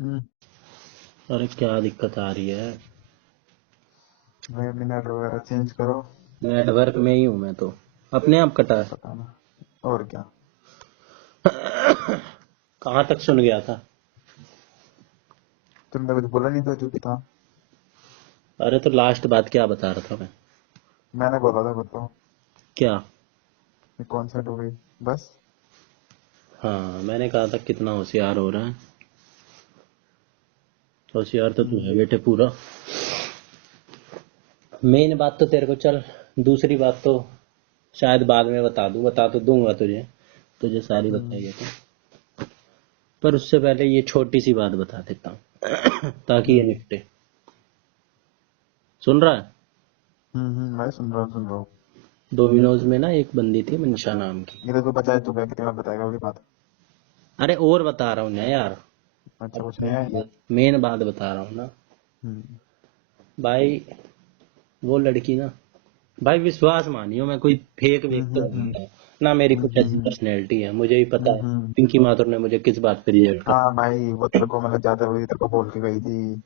हम्म, अरे क्या दिक्कत आ रही है? भाई मिनट वगैरह चेंज करो। नेटवर्क में ही हूँ मैं तो। अपने आप कटा है। पता ना। और क्या। कहाँ तक सुन गया था? तुमने कुछ बोला नहीं था, चुप था। अरे तो लास्ट बात क्या बता रहा था मैं? मैंने बोला था, बताओ। क्या? ये कौन सा हो गई। बस। हाँ, मैंने कहा था कितना होशियार हो रहा है। होशियार तो तू है हम्म, बेटे पूरा। मेन बात तो तेरे को चल। दूसरी बात तो शायद बाद में बता तो दूंगा तुझे। तुझे सारी हम्म, बताइए तो। पर उससे पहले ये छोटी सी बात बता देता हूँ ताकि ये हम्म, निपटे। सुन रहा है? मैं सुन रहा हूँ, सुन रहा हूँ। डोमिनोज में ना एक बंदी थी मनीषा नाम की। ये तो बचाए, तू क्या कितनी बार बताएगा वाली बात। अरे और बता रहा हूँ ना यार। अच्छा, अब कुछ नहीं है। मेन बात बता रहा हूँ ना। हम्म, भाई वो लड़की ना, भाई विश्वास मानियो मैं कोई फेक हम्म, वेक तो हम्म, हम्म, नहीं है। ना मेरी हम्म, कुछ ऐसी पर्सनैलिटी है, मुझे ही पता है। हम्म। पिंकी माथुर ने मुझे किस बात पे रिजेक्ट कर। हाँ भाई, वो तेरे को मतलब ज्यादा हुई, तेरे को बोल के गई थी।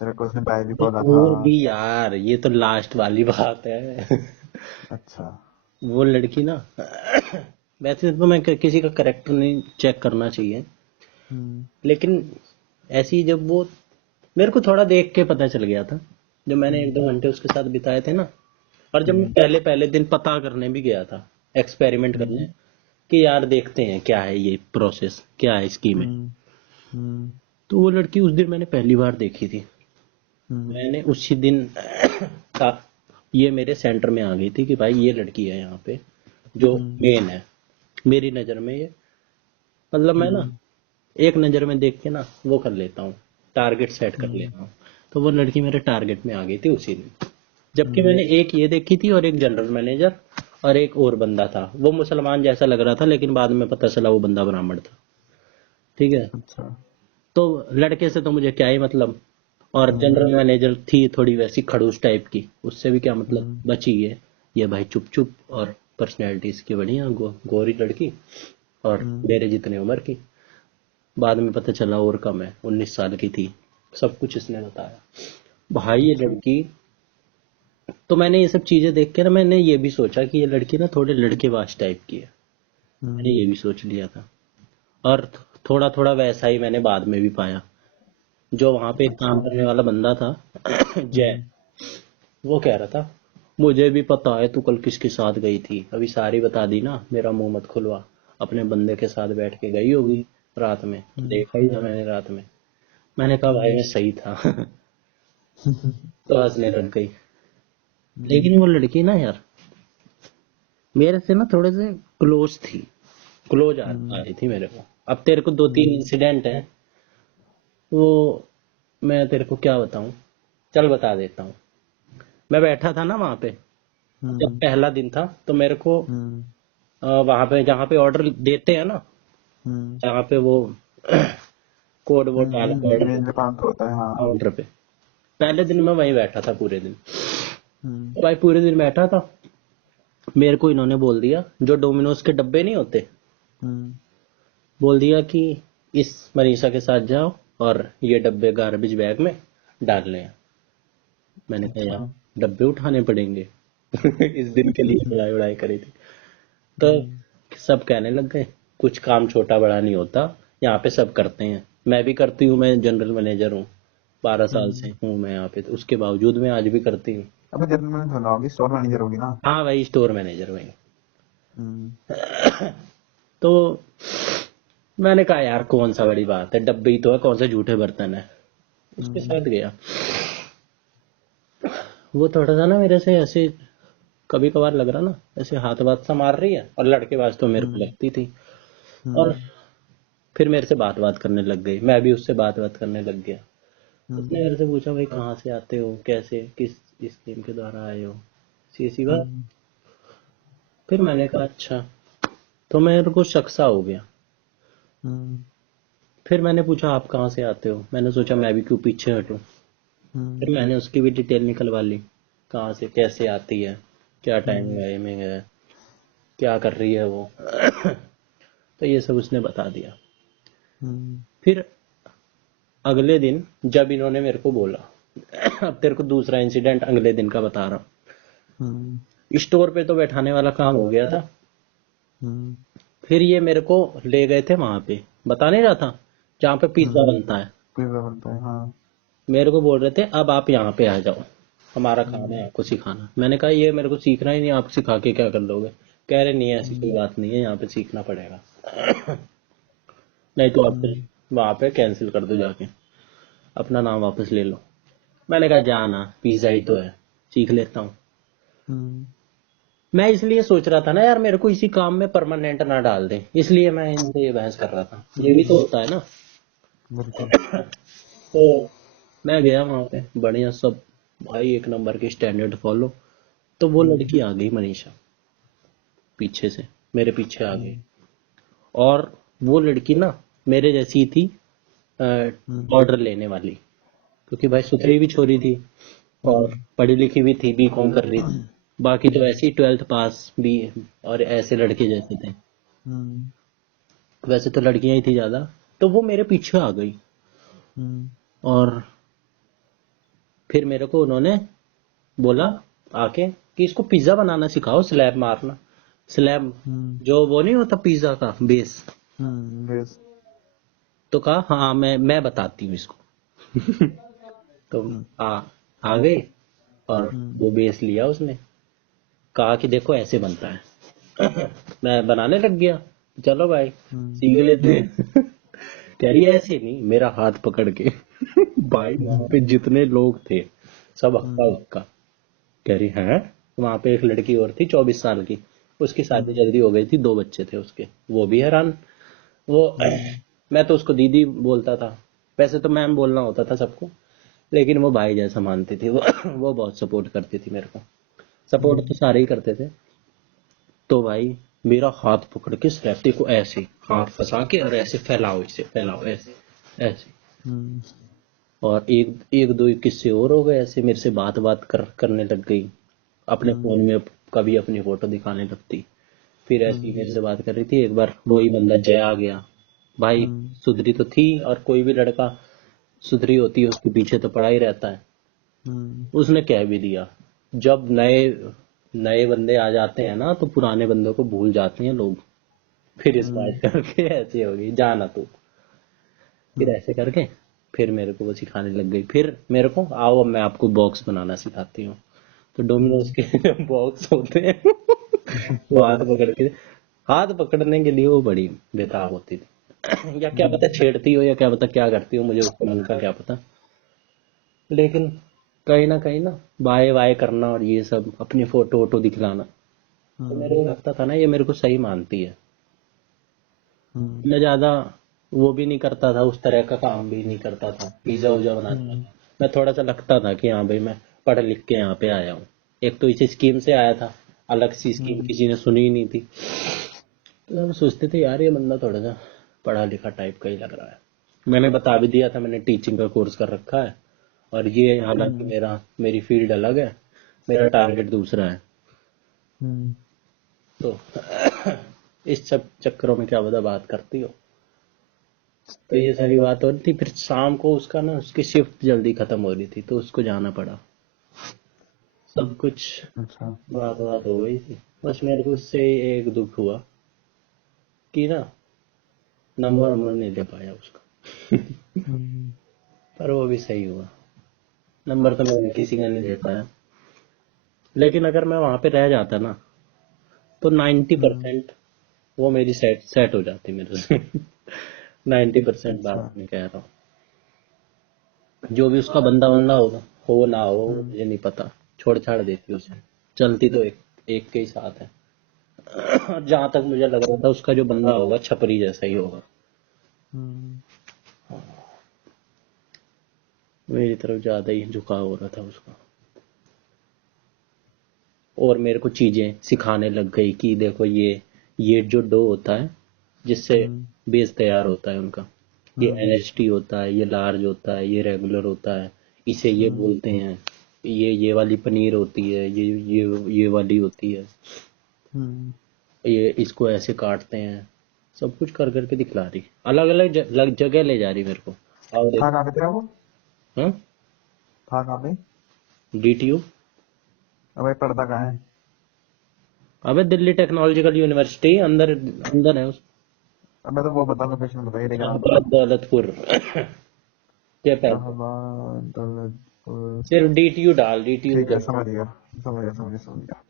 तेरे को उसने बाय भी अरे बोला था। और भी यार, ये तो लास्ट वाली बात है। अच्छा। वो लड़की ना, वैसे तो मैं किसी का करेक्टर नहीं चेक करना चाहिए, हम्म, लेकिन ऐसी जब वो, मेरे को थोड़ा देख के पता चल गया था। जब मैंने हम्म, 1-2 घंटे उसके साथ बिताए थे ना, और जब मैं हम्म, पहले पहले दिन पता करने भी गया था, एक्सपेरिमेंट करने, हम्म, कि यार देखते हैं क्या है ये प्रोसेस, क्या है स्कीम है। हम्म, हम्म, तो वो लड़की उस दिन मैंने पहली बार देखी थी। हम्म, मैंने उसी दिन था, ये मेरे सेंटर में आ गई थी कि भाई ये लड़की है यहाँ पे जो हम्म, मेन है मेरी नज़र में ये। मतलब मैं ना हम्म, एक नज़र में देख के ना वो कर लेता हूँ, टारगेट सेट कर हम्म, लेता हूँ। तो वो लड़की मेरे टारगेट में आ गई थी उसी दिन। जबकि हम्म, मैंने एक ये देखी थी और एक जनरल मैनेजर, और एक और बंदा था वो मुसलमान जैसा लग रहा था, लेकिन बाद में पता चला वो बंदा ब्राह्मण था। ठीक है। अच्छा। तो लड़के से तो मुझे क्या ही मतलब। और हम्म, जनरल मैनेजर थी थोड़ी वैसी खड़ूस टाइप की, उससे भी क्या मतलब, हम्म, बची है। ये भाई चुप चुप, और पर्सनैलिटी इसकी बढ़िया, गोरी लड़की, और हम्म, मेरे जितने उम्र की। बाद में पता चला और कम है, 19 साल की थी। सब कुछ इसने बताया। भाई ये अच्छा। लड़की, तो मैंने ये सब चीजें देख के ना, मैंने ये भी सोचा कि ये लड़की ना थोड़े लड़केबाज टाइप की है। मैंने हम्म, ये भी सोच लिया था। और थोड़ा थोड़ा वैसा ही मैंने बाद में भी पाया। जो वहां पे एक अच्छा। काम करने वाला बंदा था, जय, हम्म, वो कह रहा था मुझे भी पता है तू कल किसके साथ गई थी, अभी सारी बता दी ना, मेरा मुंह मत खुलवा। अपने बंदे के साथ बैठ के गई होगी रात में, हम्म, देखा ही था मैंने रात में। मैंने कहा भाई हम्म, मैं सही था। तो हंसने लग गई। हम्म, लेकिन वो लड़की ना यार, मेरे से ना थोड़े से क्लोज थी, क्लोज आ हम्म, रही थी मेरे को। अब तेरे को 2-3 हम्म, इंसिडेंट है, वो मैं तेरे को क्या बताऊं, चल बता देता हूँ। मैं बैठा था ना वहां पे, जब हम्म, पहला दिन था, तो मेरे को हम्म, वहां पे जहाँ पे ऑर्डर देते हैं ना, हम्म, जहाँ पे वो कोड वो डाल के ऑर्डर मेन जो काम तो होता है, हाँ। काउंटर पे, पहले दिन मैं वहीं बैठा था पूरे दिन। हम्म, तो भाई पूरे दिन बैठा था, मेरे को इन्होंने बोल दिया, जो डोमिनोज के डब्बे नहीं होते, हम्म, बोल दिया कि इस मनीषा के साथ जाओ और ये डब्बे गार्बेज बैग में डालने हैं। मैंने कहा अच्छा। यार डब्बे उठाने पड़ेंगे। इस दिन के लिए लड़ाई उड़ाई करी थी। तो हम्म, सब कहने लग गए कुछ काम छोटा बड़ा नहीं होता, यहाँ पे सब करते हैं। मैं भी करती हूँ, मैं जनरल मैनेजर हूँ, 12 साल से हम्म। हूँ मैं यहाँ पे, तो उसके बावजूद मैं आज भी करती हूँ। अबे जनरल मैनेजर होना होगी, स्टोर मैनेजर होगी ना। हाँ भाई, स्टोर मैनेजर वही। हम्म, तो मैंने कहा यार कौन सा बड़ी बात है, डब्बे ही तो है, कौन सा झूठे बर्तन है। उसके हम्म, साथ गया। वो थोड़ा सा ना मेरे से ऐसे, कभी कभार लग रहा ना ऐसे हाथ वाथ सा मार रही है, और लड़केबाज तो मेरे को हम्म, लगती थी। और हम्म, फिर मेरे से बात बात करने लग गई, मैं भी उससे बात बात करने लग गया। उसने हम्म, मेरे से पूछा भाई कहाँ से आते हो, कैसे किस स्कीम के द्वारा आए हो, सी बात। हम्म, फिर मैंने कहा अच्छा। तो मेरे को शक सा हो गया। हम्म, फिर मैंने पूछा आप कहाँ से आते हो, मैंने सोचा मैं भी क्यों पीछे हटूं। हम्म, फिर मैंने उसकी भी डिटेल निकलवा ली, कहाँ से कैसे आती है, क्या टाइमिंग हम्म, वाइमिंग है, क्या कर रही है वो। तो ये सब उसने बता दिया। हम्म, फिर अगले दिन जब इन्होंने मेरे को बोला अब तेरे को दूसरा इंसिडेंट अगले दिन का बता रहा हूँ। स्टोर पे तो बैठाने वाला काम हो गया था। फिर ये मेरे को ले गए थे वहां पे, बता नहीं रहा था, जहाँ पे पिज्जा बनता है। पिज्जा बनता है, हाँ। मेरे को बोल रहे थे अब आप यहाँ पे आ जाओ, हमारा काम है आपको सिखाना। मैंने कहा ये मेरे को सीखना ही नहीं, आप सिखा के क्या कर लोगे? कह रहे नहीं ऐसी कोई बात नहीं है, यहाँ पे सीखना पड़ेगा। नहीं तो आप फिर वहां पे कैंसिल कर दो, जाके अपना नाम वापस ले लो। मैंने कहा जाना, पिज्जा ही तो है, सीख लेता हूँ। मैं इसलिए सोच रहा था ना यार, मेरे को इसी काम में परमानेंट ना डाल दें, इसलिए मैं इनसे ये बहस कर रहा था। ये भी तो होता है ना। बिल्कुल। तो मैं गया वहां पे, बढ़िया सब भाई, एक नंबर के स्टैंडर्ड फॉलो। तो वो लड़की आ गई मनीषा, पीछे से मेरे पीछे आ गई। और वो लड़की ना मेरे जैसी थी, ऑर्डर लेने वाली, क्योंकि भाई सुथरी भी छोरी थी और पढ़ी लिखी भी थी, बीकॉम कर रही थी। बाकी तो ऐसे ही 12th पास भी, और ऐसे लड़के जैसे थे। वैसे तो लड़कियां ही थी ज्यादा। तो वो मेरे पीछे आ गई और फिर मेरे को उन्होंने बोला आके कि इसको पिज्जा बनाना सिखाओ, स्लैब मारना। स्लैब जो वो नहीं होता पिज्जा का बेस। बेस। तो कहा हाँ मैं बताती हूँ इसको। तो आ गए और वो बेस लिया उसने, कहा कि देखो ऐसे बनता है। मैं बनाने लग गया, चलो भाई सीख लेते हैं। कह रही है ऐसे नहीं, मेरा हाथ पकड़ के। भाई वहां पे जितने लोग थे सब हक्का बक्का। कह रही है, वहां पे एक लड़की और थी 24 साल की, उसकी शादी जल्दी हो गई थी, 2 बच्चे थे उसके, वो भी हैरान। वो मैं तो उसको दीदी बोलता था, वैसे तो मैम बोलना होता था सबको, लेकिन वो भाई जैसा मानती थी। वो बहुत सपोर्ट करती थी मेरे को। सपोर्ट तो सारे ही करते थे। तो भाई मेरा हाथ पकड़ के स्लैब को ऐसे हाथ फंसा के और ऐसे फैलाओ, इसे फैलाओ ऐसे ऐसे। और एक एक दो किस्से और हो गए ऐसे, मेरे से बात बात करने लग गई, अपने फोन में कभी अपनी फोटो दिखाने लगती। फिर ऐसे ही मेरे से बात कर रही थी। एक बार वही बंदा जय आ गया, भाई सुधरी तो थी, और कोई भी लड़का सुधरी होती है उसके पीछे तो पड़ा ही रहता है। उसने कह भी दिया, जब नए नए बंदे आ जाते हैं ना तो पुराने बंदों को भूल जाते हैं लोग। फिर इस बात करके ऐसी होगी, जाना तू। फिर ऐसे करके फिर मेरे को वो सिखाने लग गई। फिर मेरे को आओ अब मैं आपको बॉक्स बनाना सिखाती हूँ। तो डोमिनोज के बॉक्स होते हैं, वो हाथ पकड़ के, हाथ पकड़ने के लिए वो बड़ी बेताब होती थी। या क्या पता छेड़ती हो, या क्या पता क्या करती हो, मुझे उसके मन का क्या पता। लेकिन कहीं ना बाय वाय करना और ये सब अपनी फोटो वोटो दिखलाना, तो मेरे को लगता था ना ये मेरे को सही मानती है। मैं ज्यादा वो भी नहीं करता था, उस तरह का काम भी नहीं करता था, पिज्जा उज्जा बनाता था। मैं थोड़ा सा लगता था कि हाँ भाई मैं पढ़ लिख के यहाँ पे आया हूँ। एक तो इसी स्कीम से आया था, अलग सी स्कीम किसी ने सुनी ही नहीं थी। तो हम सोचते थे यार ये बंदा थोड़ा सा पढ़ा लिखा टाइप का ही लग रहा है। मैंने बता भी दिया था मैंने टीचिंग का कोर्स कर रखा है, और ये हालांकि मेरी फील्ड अलग है, मेरा टारगेट दूसरा है। तो इस सब चक्करों में क्या पता बात करती हो। तो ये सारी बात हो रही थी। फिर शाम को उसका ना, उसकी शिफ्ट जल्दी खत्म हो रही थी तो उसको जाना पड़ा। सब कुछ अच्छा। बात बात हो गई थी। बस मेरे को उससे एक दुख हुआ कि ना नंबर नंबर नहीं दे पाया उसका। पर वो भी सही हुआ, नंबर तो मैंने किसी का नहीं दे पाया। लेकिन अगर मैं वहां पे रह जाता ना तो 90% वो मेरी सेट सेट हो जाती मेरे से। 90% अच्छा। बात मैं कह रहा हूँ। जो भी उसका बंदा बंदा होगा, हो ना हो मुझे नहीं पता, छोड़ छाड़ देती उसे, चलती तो एक एक के ही साथ है। और जहां तक मुझे लग रहा था उसका जो बंदा होगा छपरी जैसा ही होगा, मेरी तरफ ज्यादा ही झुकाव हो रहा था उसका। और मेरे को चीजें सिखाने लग गई कि देखो ये जो डो होता है जिससे बेस तैयार होता है उनका, ये एनएचटी होता है, ये लार्ज होता है, ये रेगुलर होता है, इसे ये बोलते हैं, ये वाली पनीर होती है, ये वाली होती है, ये इसको ऐसे काटते हैं। सब कुछ कर करके दिखला रही, अलग अलग जगह ले जा रही मेरे को। आओ था देखो। कहाँ पे तेरा वो? हाँ, था कहाँ पे? DTU। अबे पढ़ता कहाँ है? अबे दिल्ली टेक्नोलॉजिकल यूनिवर्सिटी अंदर, अंदर है उस। अबे तो वो बता, लोकेशन बताइए लेकर आऊँ तो। शाहबाद दौलतपुर के पैसे। शाहबाद दौलतपुर। सिर्फ DTU डाल, DTU ठीक है, समझ गया समझ गया समझ गया समझ गया।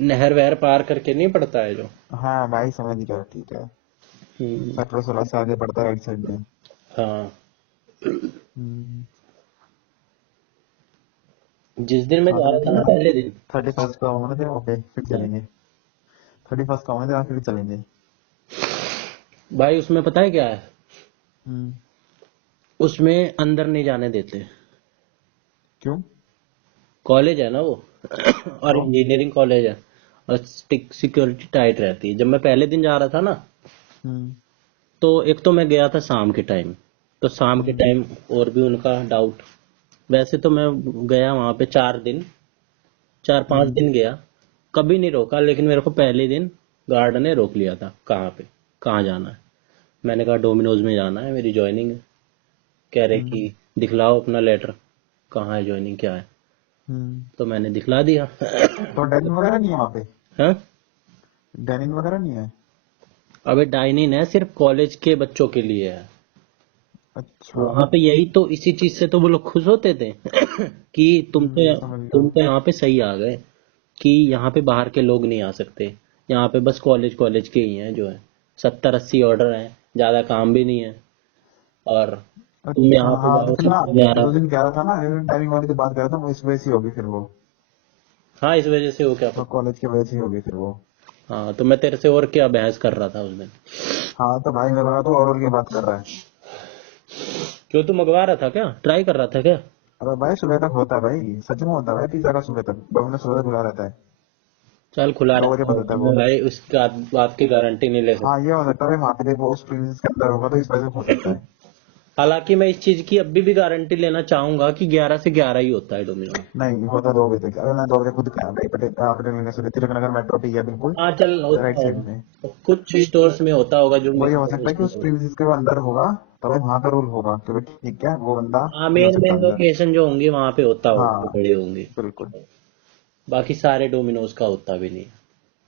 नहर वहर पार करके नहीं पड़ता है जो। हाँ भाई समझ गया, ठीक है। हम्म, सेक्टर 16 से आगे पड़ता है, राइट साइड में। हाँ। हम्म, जिस दिन मैं हाँ जा तो रहा था ना ठीक है। पहले दिन, 31 का होना फिर, ओके फिर हाँ, चलेंगे। 31 का होना फिर चलेंगे। भाई उसमें पता है क्या है, हम्म। उसमें अंदर नहीं जाने देते। क्यों? कॉलेज है ना वो और तो इंजीनियरिंग कॉलेज है, और सिक्योरिटी टाइट रहती है। जब मैं पहले दिन जा रहा था ना, हम्म तो एक तो मैं गया था शाम के टाइम, तो शाम के हम्म टाइम और भी उनका डाउट। वैसे तो मैं गया वहां पे 4 दिन, 4-5 हम्म दिन गया, कभी नहीं रोका, लेकिन मेरे को पहले दिन गार्ड ने रोक लिया था, कहाँ पे, कहाँ जाना है। मैंने कहा डोमिनोज में जाना है, मेरी ज्वाइनिंग है। कह रहे हम्म कि दिखलाओ अपना लेटर, कहाँ है ज्वाइनिंग, क्या है। हम्म। तो मैंने दिखला दिया तो डाइनिंग वगैरह नहीं है वहाँ पे? हाँ। डाइनिंग वगैरह नहीं है? अबे डाइनिंग है, सिर्फ कॉलेज के बच्चों के लिए है। अच्छा। वहां पे यही तो, इसी चीज से तो वो लोग खुश होते थे कि समझ तुम गया। तो यहाँ पे सही आ गए, कि यहाँ पे बाहर के लोग नहीं आ सकते, यहाँ पे बस कॉलेज कॉलेज के ही हैं जो है। 70-80 ऑर्डर हैं, ज्यादा काम भी नहीं है, और तुम अच्छा यहाँ पे हाँ, तो जाओ फिर ना, 11। उस दिन कह रहा था ना, टाइमिंग वाली तो बात कर रहा था, वो इस वजह से होगी फिर वो। हाँ, इस वजह से हो, क्या वो पता। कॉलेज की वजह से होगी फिर वो। हाँ, तो मैं तेरे से और क्या बहस कर रहा था उस दिन। हाँ तो भाई मेरे को तो ओवरऑल की बात कर रहा है। क्यों, तू मंगवा रहा था क्या, ट्राई कर रहा था क्या। अरे भाई सुबह तक होता है भाई, सच में होता है भाई, पिज्जा का सुबह तक, डोमिनोज सुबह तक खुला रहता है। चल खुला 2 बजे रहता बंद है, होता है वो। मैं भाई उसका बात की गारंटी नहीं ले हाँ सकता। ये हो सकता है भाई, वहाँ पे देखो उस प्रीमियस के अंदर होगा तो इस वजह से हो सकता है। हालांकि मैं इस चीज की अभी भी गारंटी लेना चाहूंगा कि 11 से 11 ही होता है डोमिनोज। नहीं होता 2 बजे तक, अरे मैं 2 बजे खुद खाया भाई, पटेल लेने से तिलक नगर मेट्रो पे ही है बिल्कुल, हाँ चल, राइट होता साइड होगा, में। तो कुछ स्टोर्स में होता होगा जो वही मेरे हो को सकता है कि नहीं उस होगा। प्रीमियस के अंदर होगा, तभी वहां का रूल होगा कि भाई ठीक है वो बंदा हाँ, नहीं हो मेन सकता मेन अंदर। लोकेशन जो होंगी वहां पे होता होगा, जो हाँ बड़े होंगे। बिल्कुल। बाकी सारे डोमिनोज का होता भी नहीं,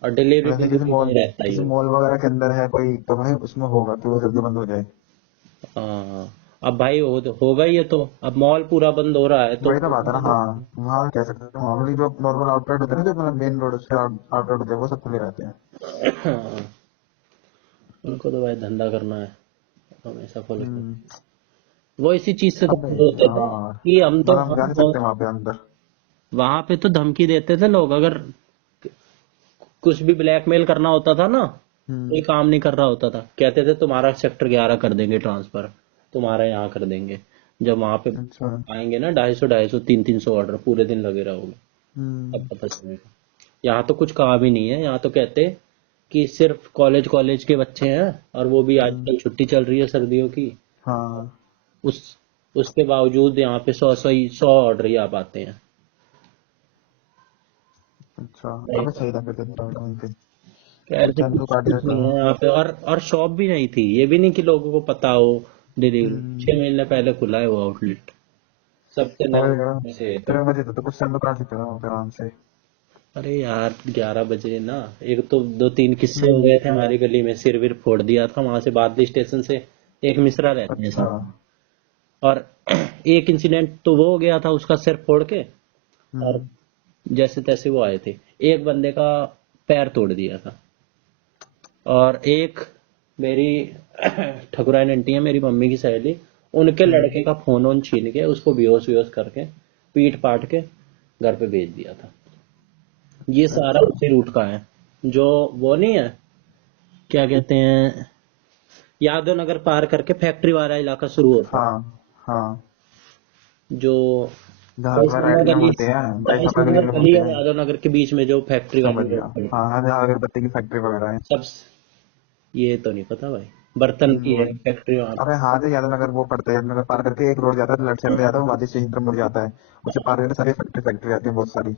और डिलीवरी वैसे डिलीवरी तो रहता ही किसी होगा। मॉल वगैरह के अंदर है कोई तो भाई उसमें होगा कि वो जल्दी बंद हो जाए। हाँ, अब भाई होगा ही है, तो अब मॉल पूरा बंद हो रहा है तो वही तो बात है ना, हाँ। वहाँ कह सकते हैं नॉर्मली जो नॉर्मल आउटलेट होते हैं ना, जो मतलब मेन रोड से आउटलेट होते हैं वो सब खुले रहते हैं। हाँ, उनको तो भाई धंधा करना है, हमेशा खोल के। हम्म। वो इसी चीज से तो अबे खुश होते थे हाँ, कि हम तो, बस हम जा नहीं सकते वहां पे अंदर। वहां पे तो धमकी देते थे लोग, अगर कुछ भी ब्लैकमेल करना होता था ना, कोई हम्म। काम नहीं कर रहा होता था, कहते थे तुम्हारा सेक्टर 11 कर देंगे ट्रांसफर, तुम्हारा यहाँ कर देंगे। जब वहां पे अच्छा। आएंगे ना 250-250 300-300 ऑर्डर, पूरे दिन लगे रहोगे, तब हम्म। पता चलेगा। यहाँ तो कुछ काम ही नहीं है, यहाँ तो कहते कि सिर्फ कॉलेज कॉलेज के बच्चे हैं, और वो भी हम्म। आजकल छुट्टी चल रही है सर्दियों की, हाँ। उस उसके बावजूद यहाँ पे 100 ऑर्डर ही आ पाते हैं। अच्छा। अबे सही था फिर तो वहीं पे। खैर वो से चंदू कुछ काट कुछ देता। नहीं है यहाँ पे, और शॉप भी नहीं थी, ये भी नहीं कि लोगों को पता हो डिलीवरी। हम्म। 6 महीने पहले खुला है वो आउटलेट, सबसे अरे नए यार, में से एक है। 3 बजे तो कुछ चंदू काट सकता था वहाँ पे आराम से। अरे यार 11 बजे ना, एक तो 2-3 किस्से हो हम्म। गए थे हमारी गली में, सिर विर फोड़ दिया था वहां से, बादली स्टेशन से एक मिश्रा रहते हैं अच्छा। सब। और एक इंसिडेंट तो वो हो गया था उसका सिर फोड़ के, और हम्म। जैसे तैसे वो आए थे, एक बंदे का पैर तोड़ दिया था, और एक मेरी ठकुराइन आंटी है, मेरी मम्मी की सहेली, उनके हम्म। लड़के का फोन ऑन छीन के उसको बेहोश वेहोश करके पीट पाट के घर पे भेज दिया था। ये सारा अच्छा। उसी रूट का है, जो वो नहीं है, क्या कहते हैं, यादव नगर पार करके फैक्ट्री वाला इलाका शुरू होता है, हाँ हाँ। जो जहाँ बाईस पे राइट नंबर में गली, मुड़ते हैं, भाई 22 पापा गली नंबर के लिए गली मुड़ते और हैं। यादव नगर के बीच में जो फैक्ट्री समझ वाली गया। रोड पड़ती हाँ है। हाँ, जहाँ अगरबत्ती की फैक्ट्री वगैरह है। सब, ये तो नहीं पता भाई, बर्तन की है वही। फैक्ट्री वहां पे। अबे हाँ, तो यादव नगर वो पड़ता है, यादव नगर पार करके एक रोड जाता है, लेफ्ट साइड में जाता है, वो वादी स्टेशन तरफ मुड़ जाता है। उसे पार करके सारी फैक्ट्री फैक्ट्री आती है बहुत सारी।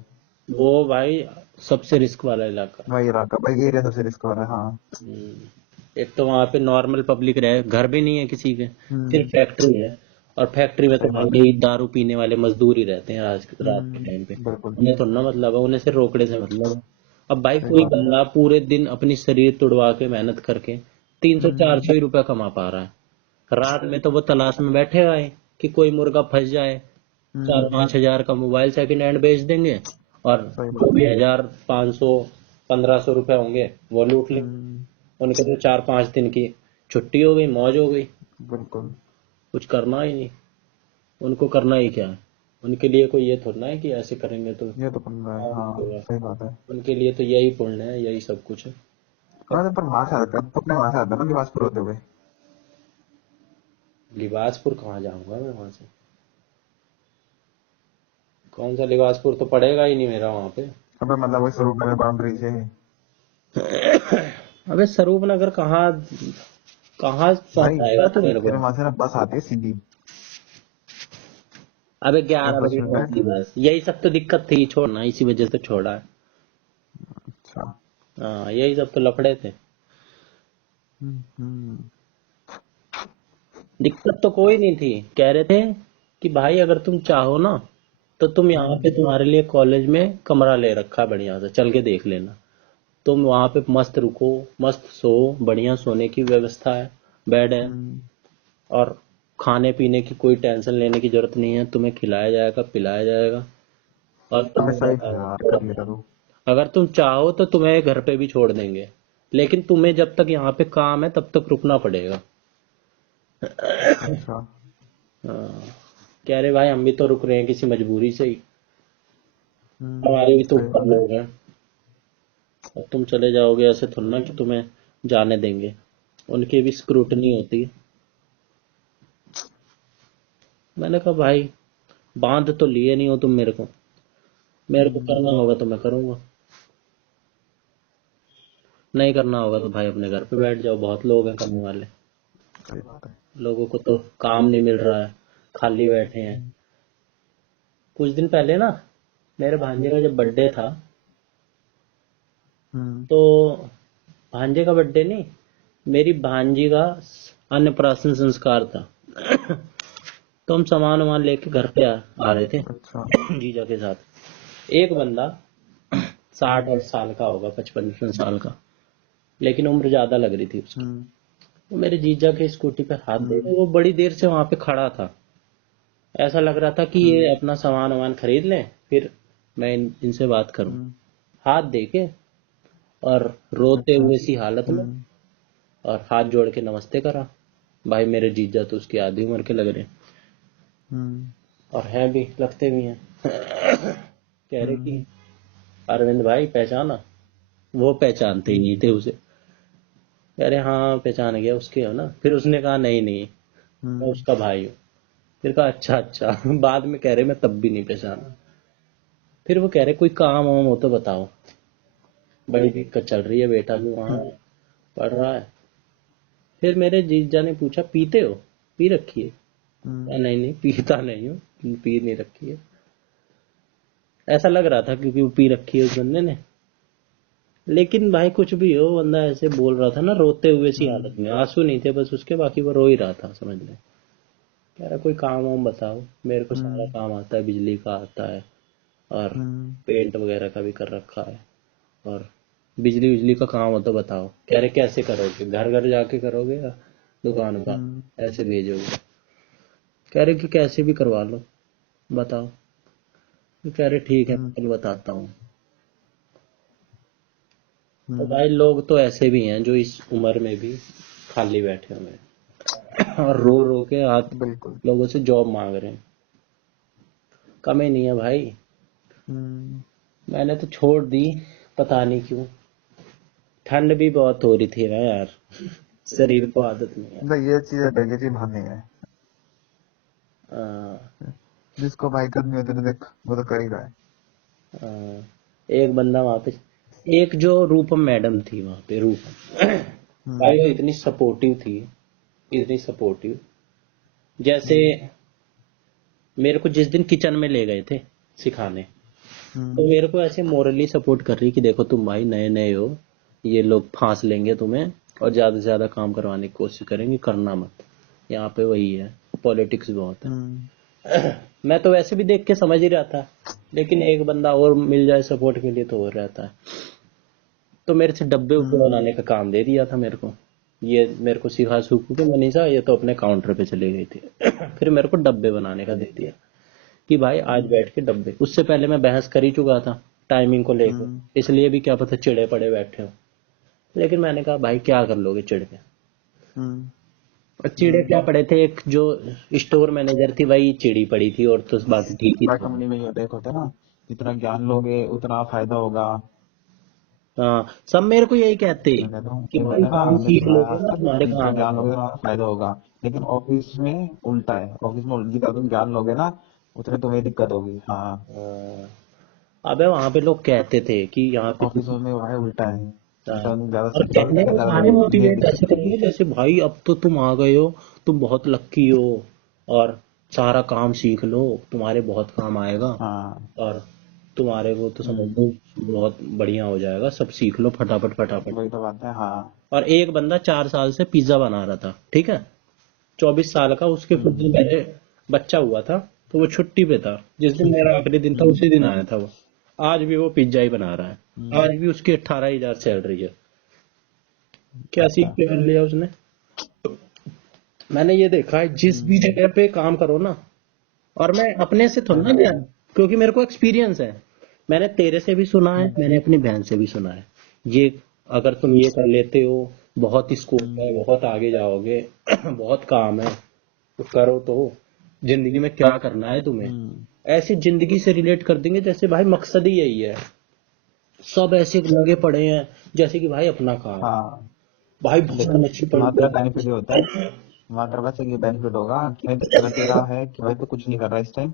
वो भाई सबसे रिस्क वाला इलाका। वही इलाका भाई, एरिया सबसे रिस्क वाला है, हाँ। हम्म, एक तो वहां पे नॉर्मल पब्लिक रहे, घर भी नहीं है किसी के, सिर्फ फैक्ट्री है, और फैक्ट्री में तो सही बात भाई है। यही दारू पीने वाले मजदूर ही रहते हैं आज रात के टाइम पे। बिल्कुल उन्हें तो ना मतलब है, उन्हें सिर्फ रोकड़े से मतलब है। अब भाई सही कोई बात है। बंदा पूरे दिन अपनी शरीर तुड़वा के मेहनत करके 300-400 ही रुपया कमा पा रहा है, रात में तो वो तलाश में बैठेगा ही कि कोई मुर्गा फंस जाए, 4-5 हजार का मोबाइल सेकंड हैंड बेच देंगे, और सही जो बात भी है। 1000, 500, 1500 रुपए होंगे वो लूट लेंगे। उनके तो 4-5 दिन की छुट्टी हो गई, मौज हो गई, बिल्कुल। कुछ करना ही नहीं। उनको करना ही क्या है, उनके लिए कोई ये थोड़ा ना है कि ऐसे करेंगे तो ये तो बन रहा है, काम हाँ होगा। सही बात है। उनके लिए तो यही पुण्य है, यही सब कुछ है। कहाँ से पर वहां से आता है, तो अपने वहां से आता है ना लिबासपुर होते हुए। लिबासपुर कहाँ जाऊंगा मैं वहां से, कौन सा लिबासपुर, तो पड़ेगा ही नहीं मेरा वहां पे। अबे मतलब वही स्वरूप नगर बाउंड्री से। अबे स्वरूप नगर कहाँ, कहाँ भाई पहुंचाएगा तू मेरे को। तेरे वहां से ना बस आती है सीधी। अबे एक 11 बजे बस में बैठ। पहुंचती बस, यही सब तो दिक्कत थी, छोड़ना इसी वजह से छोड़ा है। अच्छा। हाँ यही सब तो लफड़े थे। हम्म। दिक्कत तो कोई नहीं थी, कह रहे थे कि भाई अगर तुम चाहो ना तो तुम यहाँ पे, तुम्हारे लिए कॉलेज में कमरा ले रखा है बढ़िया से, चल के देख लेना। तुम वहां पे मस्त रुको, मस्त सो, बढ़िया सोने की व्यवस्था है, बेड है, और खाने पीने की कोई टेंशन लेने की जरूरत नहीं है, तुम्हें खिलाया जाएगा पिलाया जाएगा। और तुम अबे सही था यार, कर लेता तू। अगर तुम चाहो तो तुम्हें घर पे भी छोड़ देंगे, लेकिन तुम्हें जब तक यहाँ पे काम है तब तक रुकना पड़ेगा। अच्छा। हाँ, कह रहे भाई हम भी तो रुक रहे हैं किसी मजबूरी से ही, हमारे भी तो सही ऊपर बात है। लोग हैं, अब तुम चले जाओगे ऐसे थोड़ा ना कि तुम्हें जाने देंगे, उनकी भी स्क्रूटनी होती है। मैंने कहा भाई बांध तो लिए नहीं हो तुम मेरे को, मेरे को करना होगा तो मैं करूंगा, नहीं करना होगा तो भाई अपने घर पे बैठ जाओ, बहुत लोग हैं करने वाले। सही बात है। लोगों को तो काम नहीं मिल रहा है, खाली बैठे हैं। कुछ दिन पहले ना मेरे भांजे का जब बर्थडे था, तो भांजे का बर्थडे नहीं, मेरी भांजी का अन्नप्राशन संस्कार था। तो हम सामान वामान लेके घर पे आ रहे थे अच्छा। जीजा के साथ। एक बंदा 60 साल का होगा, 55 साल का, लेकिन उम्र ज्यादा लग रही थी उसकी। वो मेरे जीजा के स्कूटी पे हाथ दे, वो बड़ी देर से वहां पे खड़ा था, ऐसा लग रहा था कि ये अपना सामान वामान खरीद लें फिर मैं इनसे बात करूं। हाथ दे के और रोते अच्छा। हुए सी हालत में, और हाथ जोड़ के नमस्ते करा। भाई मेरे जीजा तो उसकी आधी उम्र के लग रहे हैं, और हैं भी, लगते भी हैं। कह रहे कि अरविंद भाई पहचाना, वो पहचानते ही नहीं थे उसे। कह रहे हाँ पहचान गया, उसके हो ना। फिर उसने कहा नहीं नहीं मैं उसका भाई हूँ। फिर कहा अच्छा अच्छा। बाद में कह रहे मैं तब भी नहीं पहचाना। फिर वो कह रहे कोई काम वाम हो तो बताओ, बड़ी दिक्कत चल रही है, बेटा भी वहां पढ़ रहा है। फिर मेरे जीजा ने पूछा पीते हो, पी रखी है? नहीं नहीं पीता नहीं हूँ, पी नहीं रखी है। ऐसा लग रहा था क्योंकि वो पी रखी है उस बंदे ने। लेकिन भाई कुछ भी हो, बंदा ऐसे बोल रहा था ना रोते हुए सी हालत में, आंसू नहीं थे बस उसके, बाकी वो रो ही रहा था समझ ले। कह रहा कोई काम वाम बताओ, मेरे को सारा काम आता है, बिजली का आता है, और पेंट वगैरह का भी कर रखा है, और बिजली बिजली का काम हो तो बताओ। कह रहे कैसे करोगे, घर घर जाके करोगे या दुकान का ऐसे भेजोगे? कह रहे कि कैसे भी करवा लो बताओ। कह रहे ठीक है मैं कल बताता हूँ। तो भाई लोग तो ऐसे भी हैं जो इस उम्र में भी खाली बैठे हुए हैं और रो रो के हाथ बिल्कुल। लोगों से जॉब मांग रहे हैं। कमी नहीं है भाई, मैंने तो छोड़ दी, पता नहीं क्यों। ठंड भी बहुत हो रही थी ना यार, शरीर को आदत नहीं है। मतलब ये चीज नेगेटिव भावना है। आ, जिसको भाई करनी होती है देख वो तो कर ही रहा है। आ, एक बंदा वहां पे, एक जो रूपम मैडम थी वहां पे, रूपम भाई वो इतनी सपोर्टिव थी, इतनी सपोर्टिव। जैसे मेरे को जिस दिन किचन में ले गए थे सिखाने, तो मेरे को ऐसे मोरली सपोर्ट कर रही कि देखो तुम भाई नए नए हो, ये लोग फांस लेंगे तुम्हें, और ज्यादा से ज्यादा काम करवाने की कोशिश करेंगे, करना मत। यहाँ पे वही है, पॉलिटिक्स बहुत है। मैं तो वैसे भी देख के समझ ही रहा था, लेकिन एक बंदा और मिल जाए सपोर्ट के लिए तो और रहता है। तो मेरे से डब्बे उब्बे बनाने का काम दे दिया था मेरे को। ये मेरे को सिखा सूखू के मनीषा, ये तो अपने काउंटर पे चली गई थी। फिर मेरे को डब्बे बनाने का दे दिया कि भाई आज बैठ के डब्बे। उससे पहले मैं बहस कर ही चुका था टाइमिंग को लेकर, इसलिए भी क्या पता चिड़े पड़े बैठे हो। लेकिन मैंने कहा भाई क्या कर लोगे चिढ़ के। और चिड़े क्या पड़े थे, एक जो स्टोर मैनेजर थी वही चिड़ी पड़ी थी, और तो बाकी ठीक ही भाई था। कंपनी में ये होता है ना, जितना ज्ञान लोगे उतना फायदा होगा। हाँ, सब मेरे को यही कहते मैं कहता हूँ कि ये भाई होता है ना, काम हमने सीख सुना है लोगे आज ना तक, तुम्हारे जितना काम ज्ञान आएगा। लोगे उतना फायदा होगा। लेकिन ऑफिस में उल्टा है, ऑफिस में जितना तुम ज्ञान लोगे ना उतने तुम्हें दिक्कत होगी। हाँ, हाँ, अबे वहां पे लोग कहते थे कि यहाँ पे ऑफिस में भाई उल्टा है, हाँ, जितना तुम ज्यादा और सीखोगे कहने उतना को ज्यादा सारे तुम्हें तुम्हें मोटिवेट ऐसे करेंगे जैसे भाई अब तो तुम आ गए हो, तुम बहुत लक्की हो, और सारा काम सीख लो, तुम्हारे बहुत काम आएगा, हाँ। और तुम्हारे को तो समझ लो बहुत बढ़िया हो जाएगा, सब सीख लो फटाफट फटाफट। वही तो बात है। हाँ। और एक बंदा 4 साल से पिज्जा बना रहा था, ठीक है, 24 साल का, उसके कुछ दिन पहले बच्चा हुआ था, तो वो छुट्टी पे था। जिस दिन मेरा आखिरी दिन था उसी दिन आया था वो। आज भी वो पिज्जा ही बना रहा है, आज भी उसकी 18,000 सैलरी है। क्या सीख अच्छा। के कर लिया उसने। मैंने ये देखा है जिस भी जगह पे काम करो ना, और मैं अपने से थोड़ा ना गया, क्योंकि मेरे को एक्सपीरियंस है। मैंने तेरे से भी सुना है, मैंने अपनी बहन से भी सुना है। ये अगर तुम ये कर लेते हो, बहुत स्कोप है, बहुत आगे जाओगे, बहुत काम है, तो करो। तो जिंदगी में क्या करना है तुम्हें, ऐसी जिंदगी से रिलेट कर देंगे जैसे भाई मकसद ही यही है। सब ऐसे लगे पड़े हैं जैसे कि भाई अपना काम, हाँ, भाई बहुत लेकिन अच्छी वहाँ तेरा बेनिफिट पड़ी ये होता है, वहाँ तेरा बस एक ये बेनिफिट होगा कि अगर तेरा है कि भाई तो कुछ नहीं कर रहा इस टाइम,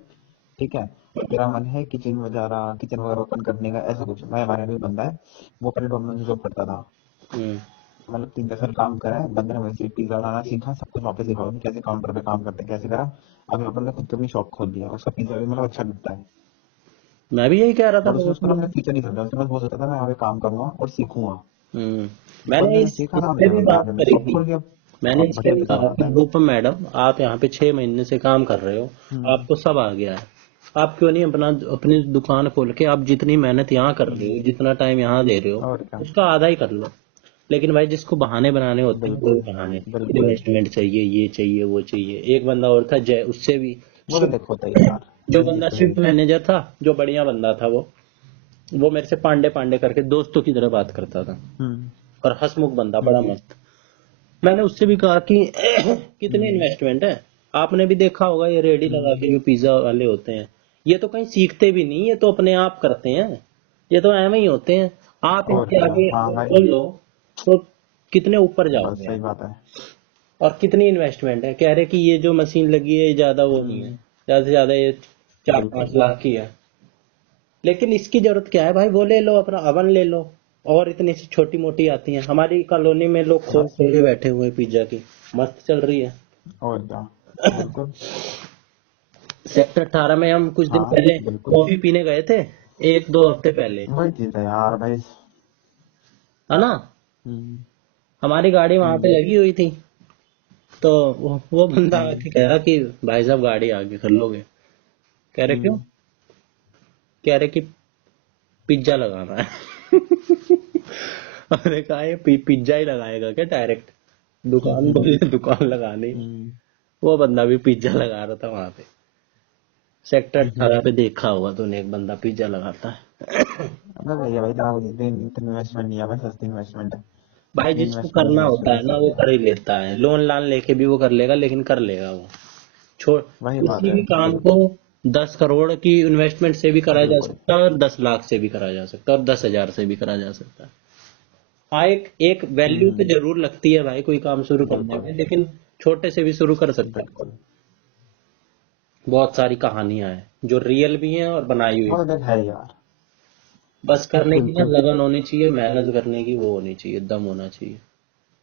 ठीक है, तेरा मन है किचन में जा रहा, किचन वगैरह ओपन करने का, ऐसा कुछ। मैं हमारे भी बंदा है, वो पहले डोमिनोज में जॉब करता था, हम्म, मतलब 3-10 साल काम करा है बंदे ने, वैसे पिज्जा बनाना सीखा, सब कुछ वापस सिखा, कैसे काउंटर पे काम करते हैं कैसे करा। अभी अपन ने खुद की अपनी शॉप खोल दिया, उसका पिज्जा भी मतलब अच्छा बिकता है। मैं भी यही कह रहा था बट उसने लोगों उसको को। अपने फ्यूचर नहीं सोचा, उसने बस वो सोचा था मैं यहाँ पे काम करूंगा और सीखूंगा। हम्म, मैंने बंदे ने इस सीखा, काम पे किया, भी भाई बात बाद में करी शॉप थी। खोल दिया। मैंने अब इस पे बढ़िया भी पैसा कहा कि बनाता है। रूपम मैडम, आप यहाँ पे 6 महीने से काम कर रहे हो, आपको सब आ गया है, आप क्यों नहीं अपनी दुकान खोल के, आप जितनी मेहनत यहाँ कर रहे हो, जितना टाइम यहाँ दे रहे हो, और क्या। उसका आधा ही कर लो। लेकिन भाई जिसको बहाने बनाने होते हैं वो बिल्कुल। बहाने, बिल्कुल। इन्वेस्टमेंट चाहिए, ये चाहिए, वो चाहिए। एक बंदा और था जय, उससे भी वो तो देखो होता ही है यार, जो ये बंदा तो है शिफ्ट ही। मैनेजर था, जो बढ़िया बंदा था, वो मेरे से पांडे पांडे करके दोस्तों की तरह बात करता था, हम्म। और हंसमुख बंदा, बड़ा मस्त। मैंने उससे भी कहा कि कितने हम्म। इन्वेस्टमेंट है। आपने भी देखा होगा ये रेडी लगा के जो पिज्जा वाले होते हैं, ये तो कहीं सीखते भी नहीं, ये तो अपने आप करते हैं, ये तो ऐਵੇਂ ही होते हैं। आप और इनके क्या। आगे हाँ भाई, खोल लो तो कितने ऊपर बस जाओगे सही आप। बात है। और कितनी इन्वेस्टमेंट है, कह रहे कि ये जो मशीन लगी है ये ज्यादा वो नहीं है, ज्यादा से ज्यादा ये चार पांच बिल्कुल। लाख की है। लेकिन इसकी जरूरत क्या है भाई, वो ले लो, अपना अवन ले लो। और इतनी सी छोटी मोटी आती हैं, हमारी कॉलोनी में लोग खोल खोल के बैठे हुए हैं पिज्जा की, मस्त चल रही है। और क्या। बिल्कुल। सेक्टर 18 में हम कुछ दिन हाँ पहले बिल्कुल। कॉफी पीने गए थे, 1-2 हफ्ते पहले, वही चीज है यार भाई। है ना। हम्म। हमारी गाड़ी वहां पे हम्म। लगी हुई थी, तो वो बंदा हम्म। आके कह रहा कि भाई साहब गाड़ी आगे कर लोगे। कह रहे क्यों, हम्म। कह रहे कि पिज्जा लगाना है। हमने कहा ये पिज्जा ही लगाएगा क्या डायरेक्ट, दुकान बोले दुकान लगानी। हम्म। वो बंदा भी पिज्जा लगा रहा था वहां पे। सेक्टर 18 पे देखा होगा तूने, एक बंदा पिज्जा लगाता है। अबे भैया भाई, इतना इतनी इन्वेस्टमेंट नहीं है भाई, सस्ती इन्वेस्टमेंट है। भाई इतनी जिसको इन्वेस्टमेंट करना नहीं है होता इसमें है ना सही वो है। कर ही लेता है, लोन लान लेके भी वो कर लेगा, लेकिन कर लेगा वो। छोड़, वही बात किसी है। भी काम को 10 करोड़ की इन्वेस्टमेंट से भी करा जा बिल्कुल। सकता है, और 10 लाख से भी करा जा सकता है, और 10,000 से भी करा जा सकता है। हाँ, एक एक वैल्यू तो हम्म। जरूर लगती है भाई कोई काम शुरू करने बिल्कुल। में, लेकिन छोटे से भी शुरू कर सकता है। बिल्कुल। बहुत सारी कहानियां हैं जो रियल भी हैं और बनाई हुई। वो तो देख है ही यार। बस करने की ना बिल्कुल। लगन होनी चाहिए, मेहनत करने की वो होनी चाहिए, दम होना चाहिए,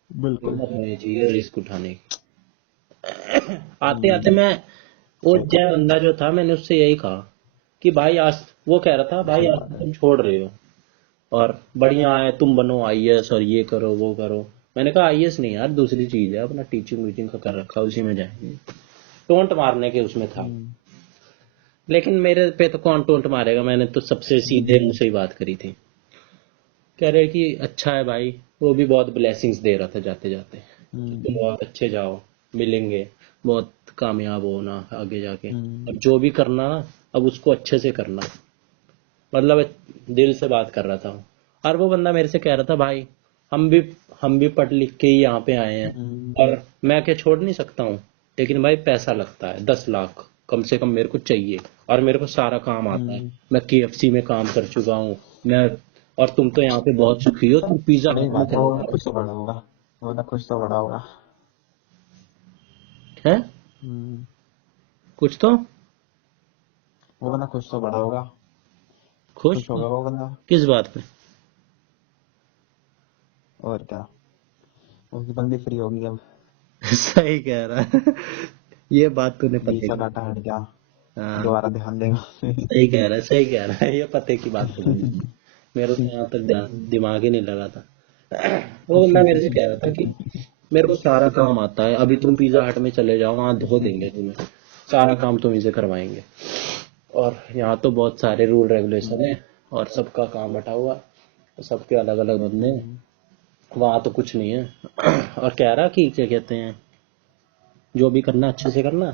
बिल्कुल। हिम्मत होनी चाहिए रिस्क उठाने की। आते आते हम्म। मैं, वो सही जय बात है। बंदा जो था, मैंने उससे यही कहा कि भाई आज, वो कह रहा था भाई सही आज बात है। तुम छोड़ रहे हो और बढ़िया है, तुम बनो आईएएस और ये करो वो करो। मैंने कहा आईएएस नहीं यार, दूसरी चीज है, अपना टीचिंग वीचिंग का कर रखा, उसी में जाएंगे। टोंट मारने के उसमें था। लेकिन मेरे पे तो कौन टोंट मारेगा, मैंने तो सबसे सीधे मुंह से ही बात करी थी। कह रहे कि अच्छा है भाई, वो भी बहुत ब्लेसिंग्स दे रहा था जाते जाते, तुम बहुत अच्छे जाओ, मिलेंगे, बहुत कामयाब हो ना आगे जाके, अब जो भी करना ना अब उसको अच्छे से करना। मतलब दिल से बात कर रहा था वो। और वो बंदा मेरे से कह रहा था भाई हम भी पढ़ लिख के ही यहाँ पे आए हैं, और मैं क्या छोड़ नहीं सकता हूँ, लेकिन भाई पैसा लगता है, 10 लाख कम से कम मेरे को चाहिए, और मेरे को सारा काम आता है, मैं केएफसी में काम कर चुका हूँ मैं, और तुम तो यहाँ पे बहुत सुखी हो, तुम पिज्जा सही हट में बात है, चले वो बंदा जाओ। कुछ तो बड़ा होगा, वो बंदा कुछ तो बड़ा होगा। है कुछ तो वो बंदा कुछ तो बड़ा होगा, खुश खुश होगा वो बंदा। किस बात पे? और क्या, उसकी बंदी फ्री होगी अब, सही कह रहा है। ये बात तूने पते वीजा की। डाटा हट गया, हाँ दोबारा ध्यान देगा। सही कह रहा है, सही कह रहा है, ये पते की बात तो बोली तूने। मेरे तो यहाँ तक दिमाग ही नहीं लगा था। वो बंदा मेरे से कह रहा था कि मेरे को सारा काम आता है, अभी तुम पिज्जा हट में चले जाओ, वहां धो देंगे तुम्हें, सारा काम तुम ही से करवाएंगे, और यहाँ तो बहुत सारे रूल रेगुलेशन है, और सबका काम बटा हुआ, सबके अलग अलग बंदे हैं, वहां तो कुछ नहीं है। और कह रहा कि क्या कहते हैं, जो भी करना अच्छे से करना,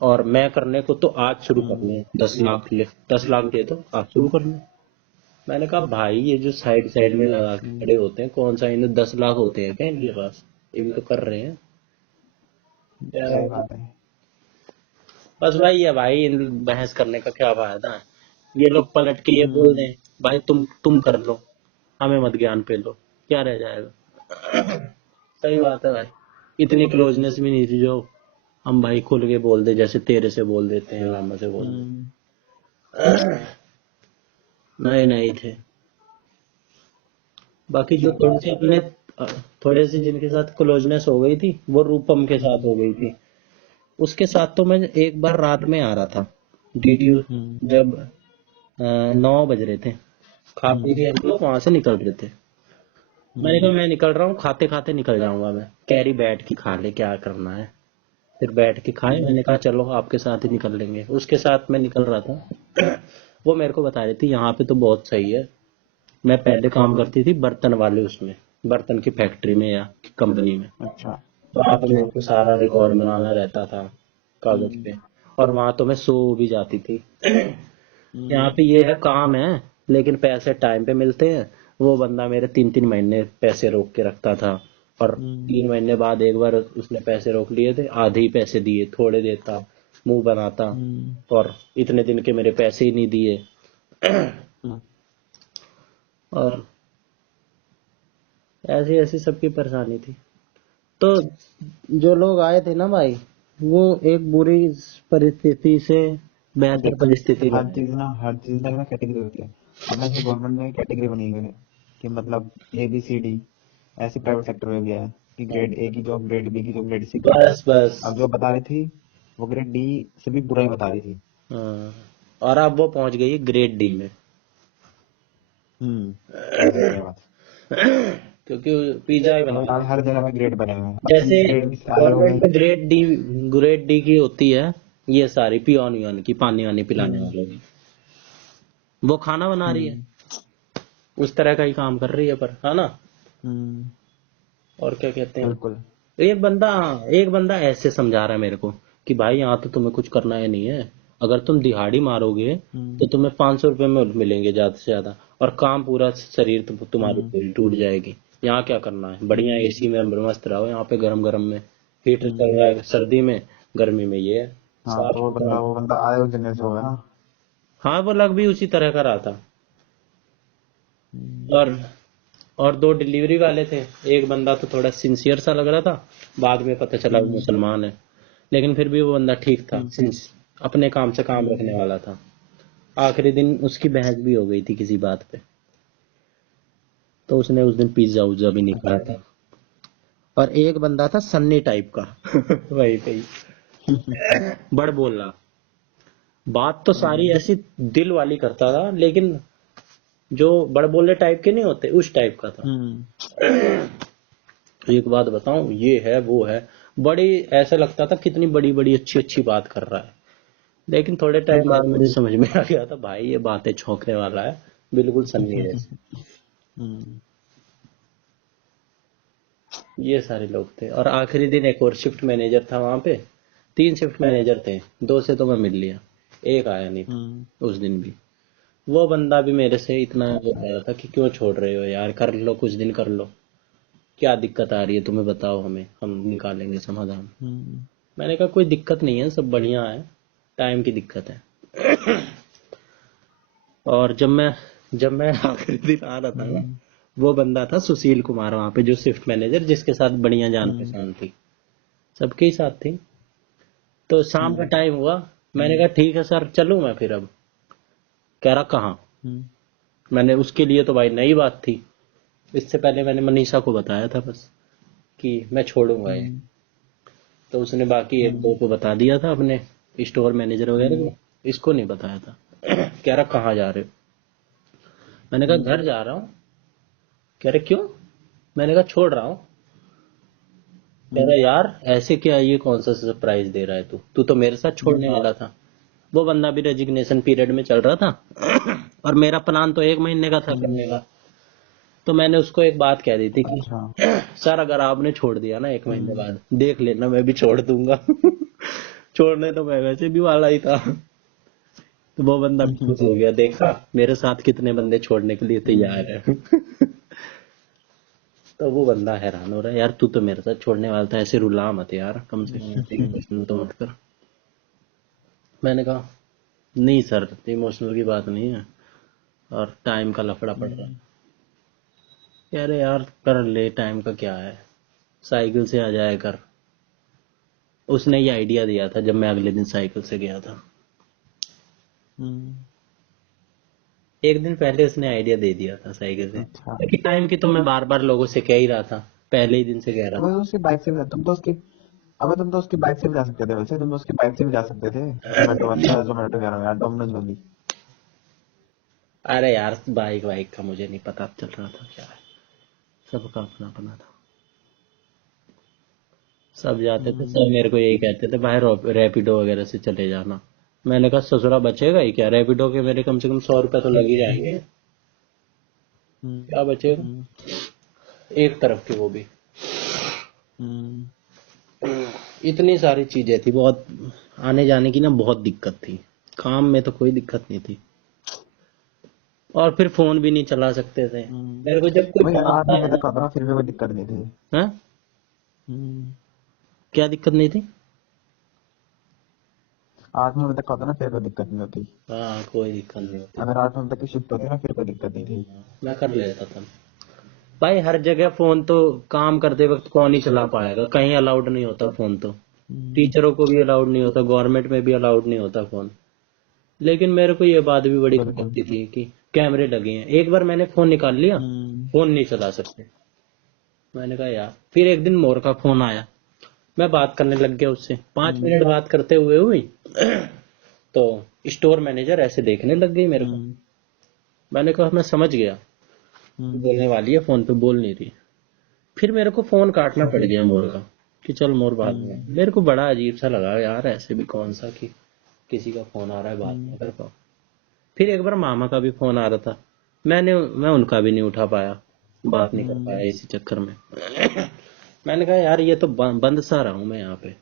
और मैं करने को तो आज शुरू करने, 10 लाख ले, 10 लाख दे दो, आज शुरू करने। मैंने कहा भाई ये जो साइड साइड में लगा के खड़े होते हैं, कौन सा इन्हें 10 लाख होते हैं क्या इनके पास, ये भी तो कर रहे हैं। सही बात है। बस भाई है भाई, इन बहस करने का क्या फायदा है, ये लोग पलट के ये बोल दें भाई तुम कर लो, हमें मत ज्ञान पे लो, क्या रह जाएगा। सही बात है भाई, इतनी क्लोजनेस भी नहीं थी जो हम भाई खुल के बोल दे, जैसे तेरे से बोल देते हैं, रामा से बोल दे। नहीं नहीं थे। बाकी जो थोड़े से अपने थोड़े से जिनके साथ क्लोजनेस हो गई थी, वो रूपम के साथ हो गई थी। उसके साथ तो मैं एक बार रात में आ रहा था डीडीयू, जब 9 बज रहे थे, खा पी के हम लोग वहां से निकल रहे थे। मैंने कहा मैं निकल रहा हूँ, खाते खाते निकल जाऊंगा मैं, कैरी बैठ के खा ले, क्या करना है। फिर बैठ के खाए, मैंने कहा चलो आपके साथ ही निकल लेंगे, उसके साथ मैं निकल रहा था। वो मेरे को बता रही थी यहाँ पे तो बहुत सही है, मैं पहले काम करती थी बर्तन वाले उसमें, बर्तन की फैक्ट्री में या कंपनी में, अच्छा। तो वहाँ पे मेरे को सारा रिकॉर्ड बनाना रहता था कागज पे, और वहां तो मैं सो भी जाती थी। यहाँ पे ये है काम है, लेकिन पैसे टाइम पे मिलते हैं। वो बंदा मेरे 3-3 महीने पैसे रोक के रखता था, और 3 महीने बाद एक बार उसने पैसे रोक लिए थे, आधे ही पैसे दिए, थोड़े देता, मुंह बनाता, और इतने दिन के मेरे पैसे ही नहीं दिए। और ऐसी ऐसी सबकी परेशानी थी। तो जो लोग आए थे ना भाई, वो एक बुरी परिस्थिति से बेहतर परिस्थिति में आए। हर चीज ना कैटेगरी होती है। अब ऐसे गवर्नमेंट में कैटेगरी बनी हुई है कि मतलब ABCD, ऐसे प्राइवेट सेक्टर में भी है कि ग्रेड A की जॉब, ग्रेड B की जॉब, ग्रेड C की जॉब। बस बस। अब जो बता रही थी वो ग्रेड D से भी बुरा ही बता रही थी। हाँ, और अब वो पहुंच गई ग्रेड डी में। सही बात। क्योंकि पिज्जा ही बना, हर जगह में ग्रेड बने हुए हैं, जैसे ग्रेड भी सारे हो गवर्नमेंट गए। में ग्रेड डी की होती है, ये सारी पियोन वियोन की, पानी वानी पिलाने वालों की, वो खाना बना रही है, उस तरह का ही काम कर रही है, पर है ना। और क्या कहते हैं, बिल्कुल। एक बंदा ऐसे समझा रहा है मेरे को कि भाई यहाँ तो तुम्हें कुछ करना ही नहीं है, अगर तुम दिहाड़ी मारोगे तो तुम्हें 500 रुपये में मिलेंगे ज्यादा से ज्यादा, और काम पूरा शरीर तुम्हारी पूरी टूट जाएगी। यहाँ क्या करना है, बढ़िया एसी में मस्त रहो, यहाँ पे गरम गरम में हीटर चल रहा है, सर्दी में, गर्मी में ये है, हाँ, तो साफ काम। वो बंदा आए जनरल से होगा ना। हाँ वो लग भी उसी तरह का रहा था। और और 2 डिलीवरी वाले थे, एक बंदा तो थोड़ा सिंसियर सा लग रहा था, बाद में पता चला वो मुसलमान है, लेकिन फिर भी वो बंदा ठीक था, अपने काम से काम रखने वाला था। आखिरी दिन उसकी बहस भी हो गई थी किसी बात पे, तो उसने उस दिन पिज्जा उज्जा भी नहीं खाया था। और एक बंदा था सन्नी टाइप का, वही पे ही बड़ बोल रहा, बात तो सारी ऐसी दिल वाली करता था, लेकिन जो बड़ बोले टाइप के नहीं होते, उस टाइप का था। एक बात बताऊं, ये है वो है, बड़ी ऐसा लगता था कितनी बड़ी बड़ी अच्छी अच्छी बात कर रहा है, लेकिन थोड़े टाइम बाद मुझे समझ में आ गया था भाई ये बातें छौंकने वाला है, बिल्कुल सन्नी जैसे। हम्म, ये सारे लोग थे। और आखिरी दिन एक और शिफ्ट मैनेजर था वहां पे, 3 शिफ्ट मैनेजर थे, 2 से तो मैं मिल लिया, एक आया नहीं था हम्म, उस दिन भी। वो बंदा भी मेरे से इतना वो कह रहा था कि क्यों छोड़ रहे हो यार, कर लो कुछ दिन कर लो, क्या दिक्कत आ रही है तुम्हें बताओ, हमें हम निकालेंगे समाधान। हम्म, मैंने कहा कोई दिक्कत नहीं है, सब बढ़िया है, टाइम की दिक्कत है। और जब मैं आखिरी दिन आ रहा था ना, हम्म, वो बंदा था सुशील कुमार वहां पे, जो शिफ्ट मैनेजर, जिसके साथ बढ़िया जान हम्म, पहचान थी, सबके ही साथ थी। तो शाम का हम्म, टाइम हुआ, मैंने कहा ठीक है सर चलूं मैं फिर अब। कह रहा कहाँ। हम्म, मैंने उसके लिए तो भाई नई बात थी, इससे पहले मैंने मनीषा को बताया था बस कि मैं छोड़ूंगा ये। हम्म, तो उसने बाकी एक दो हम्म, को बता दिया था, अपने स्टोर मैनेजर वगैरह हम्म, को, इसको नहीं बताया था। कह रहा कहाँ जा रहे हो। मैंने कहा हम्म, घर जा रहा हूँ। कह रहे क्यों। मैंने कहा छोड़ रहा हूँ। कह रहा यार ऐसे क्या, ये कौन सा सरप्राइज दे रहा है तू, तू तो मेरे साथ छोड़ने हम्म, वाला था। वो बंदा भी रेजिग्नेशन पीरियड में चल रहा था और मेरा प्लान तो 1 महीने का था हम्म, करने का। तो मैंने उसको एक बात कह दी थी कि अच्छा, सर अगर आपने छोड़ दिया ना 1 महीने हम्म, बाद, देख लेना मैं भी छोड़ दूंगा। छोड़ने तो मैं वैसे भी वाला ही था। तो वो बंदा भी हम्म, खुश हो गया, देखा मेरे साथ कितने बंदे छोड़ने के लिए हम्म, तैयार है। तो वो बंदा हैरान हो रहा है, यार तू तो मेरे साथ छोड़ने वाला था, ऐसे रुला मत यार, कम से कम ऐसे इमोशनल तो मत कर। मैंने कहा नहीं सर, इमोशनल की बात नहीं है, और टाइम का लफड़ा पड़ रहा है। हम्म, कह रहे यार कर ले, टाइम का क्या है, साइकिल से आ जाया कर। उसने ये आइडिया दिया था जब मैं अगले दिन साइकिल से गया था। हम्म, एक दिन पहले उसने आइडिया दे दिया था साइकिल से, अच्छा। क्योंकि टाइम की तो मैं बार बार लोगों से कह ही रहा था, पहले ही दिन से कह रहा अबे था। उसकी बाइक से भी तुम तो उसकी अबे तुम तो उसकी बाइक से भी जा सकते थे, वैसे तुम तो उसकी बाइक से भी जा सकते थे। जोमेटो वाली, जोमेटो कह रहा हूँ यार, डोमिनोज वाली। अरे यार बाइक वाइक का मुझे नहीं पता चल रहा था क्या है, सबका अपना अपना था। सब जाते थे, सब हम्म, मेरे को यही कहते थे भाई रैपिडो वगैरह से चले जाना। मैंने कहा ससुरा बचेगा ही क्या, रैपिडो के मेरे कम से कम 100 रुपए तो लग ही जाएंगे, हम्म, क्या बचेगा, हम्म, एक तरफ की वो भी। हम्म, इतनी सारी चीजें थी, बहुत आने जाने की ना बहुत दिक्कत थी, काम में तो कोई दिक्कत नहीं थी। और फिर फोन भी नहीं चला सकते थे, मेरे को जब कोई अबे यार काम 8 महीने था तक आता ना, फिर भी कोई दिक्कत नहीं थी। है, हम्म, क्या दिक्कत नहीं थी। 8 महीने तक आता ना, फिर कोई दिक्कत नहीं होती। हाँ कोई दिक्कत नहीं होती। अगर 8 महीने तक की शिफ्ट होती ना, फिर कोई दिक्कत नहीं थी। मैं कर लेता था भाई, हर जगह फोन तो काम करते वक्त कौन ही चला पाएगा, कहीं अलाउड नहीं होता फोन तो, हम्म, टीचरों को भी अलाउड नहीं होता, गवर्नमेंट में भी अलाउड नहीं होता फोन। लेकिन मेरे को ये बात भी बड़ी बिल्कुल। खटकती थी कि कैमरे लगे हैं, एक बार मैंने फोन निकाल लिया, हम्म, फोन नहीं चला सकते। मैंने कहा यार, फिर एक दिन मोर का फोन आया, मैं बात करने लग गया उससे, 5 मिनट बात करते हुए हुई, तो स्टोर मैनेजर ऐसे देखने लग गई मेरे को। हम्म, मैंने कहा मैं समझ गया, हम्म, बोलने वाली है, फोन पे बोल नहीं रही। फिर मेरे को फोन काटना पड़ गया मोर का, कि चल मोर बाद में। हम्म, मेरे को बड़ा अजीब सा लगा यार, ऐसे भी कौन सा कि किसी का फोन आ रहा है बात हम्म, नहीं कर पाओ। फिर एक बार मामा का भी फोन आ रहा था, मैं उनका भी नहीं उठा पाया, बात नहीं कर पाया इसी चक्कर में। मैंने कहा यार ये तो बंद सा रहा हूं मैं यहाँ पे,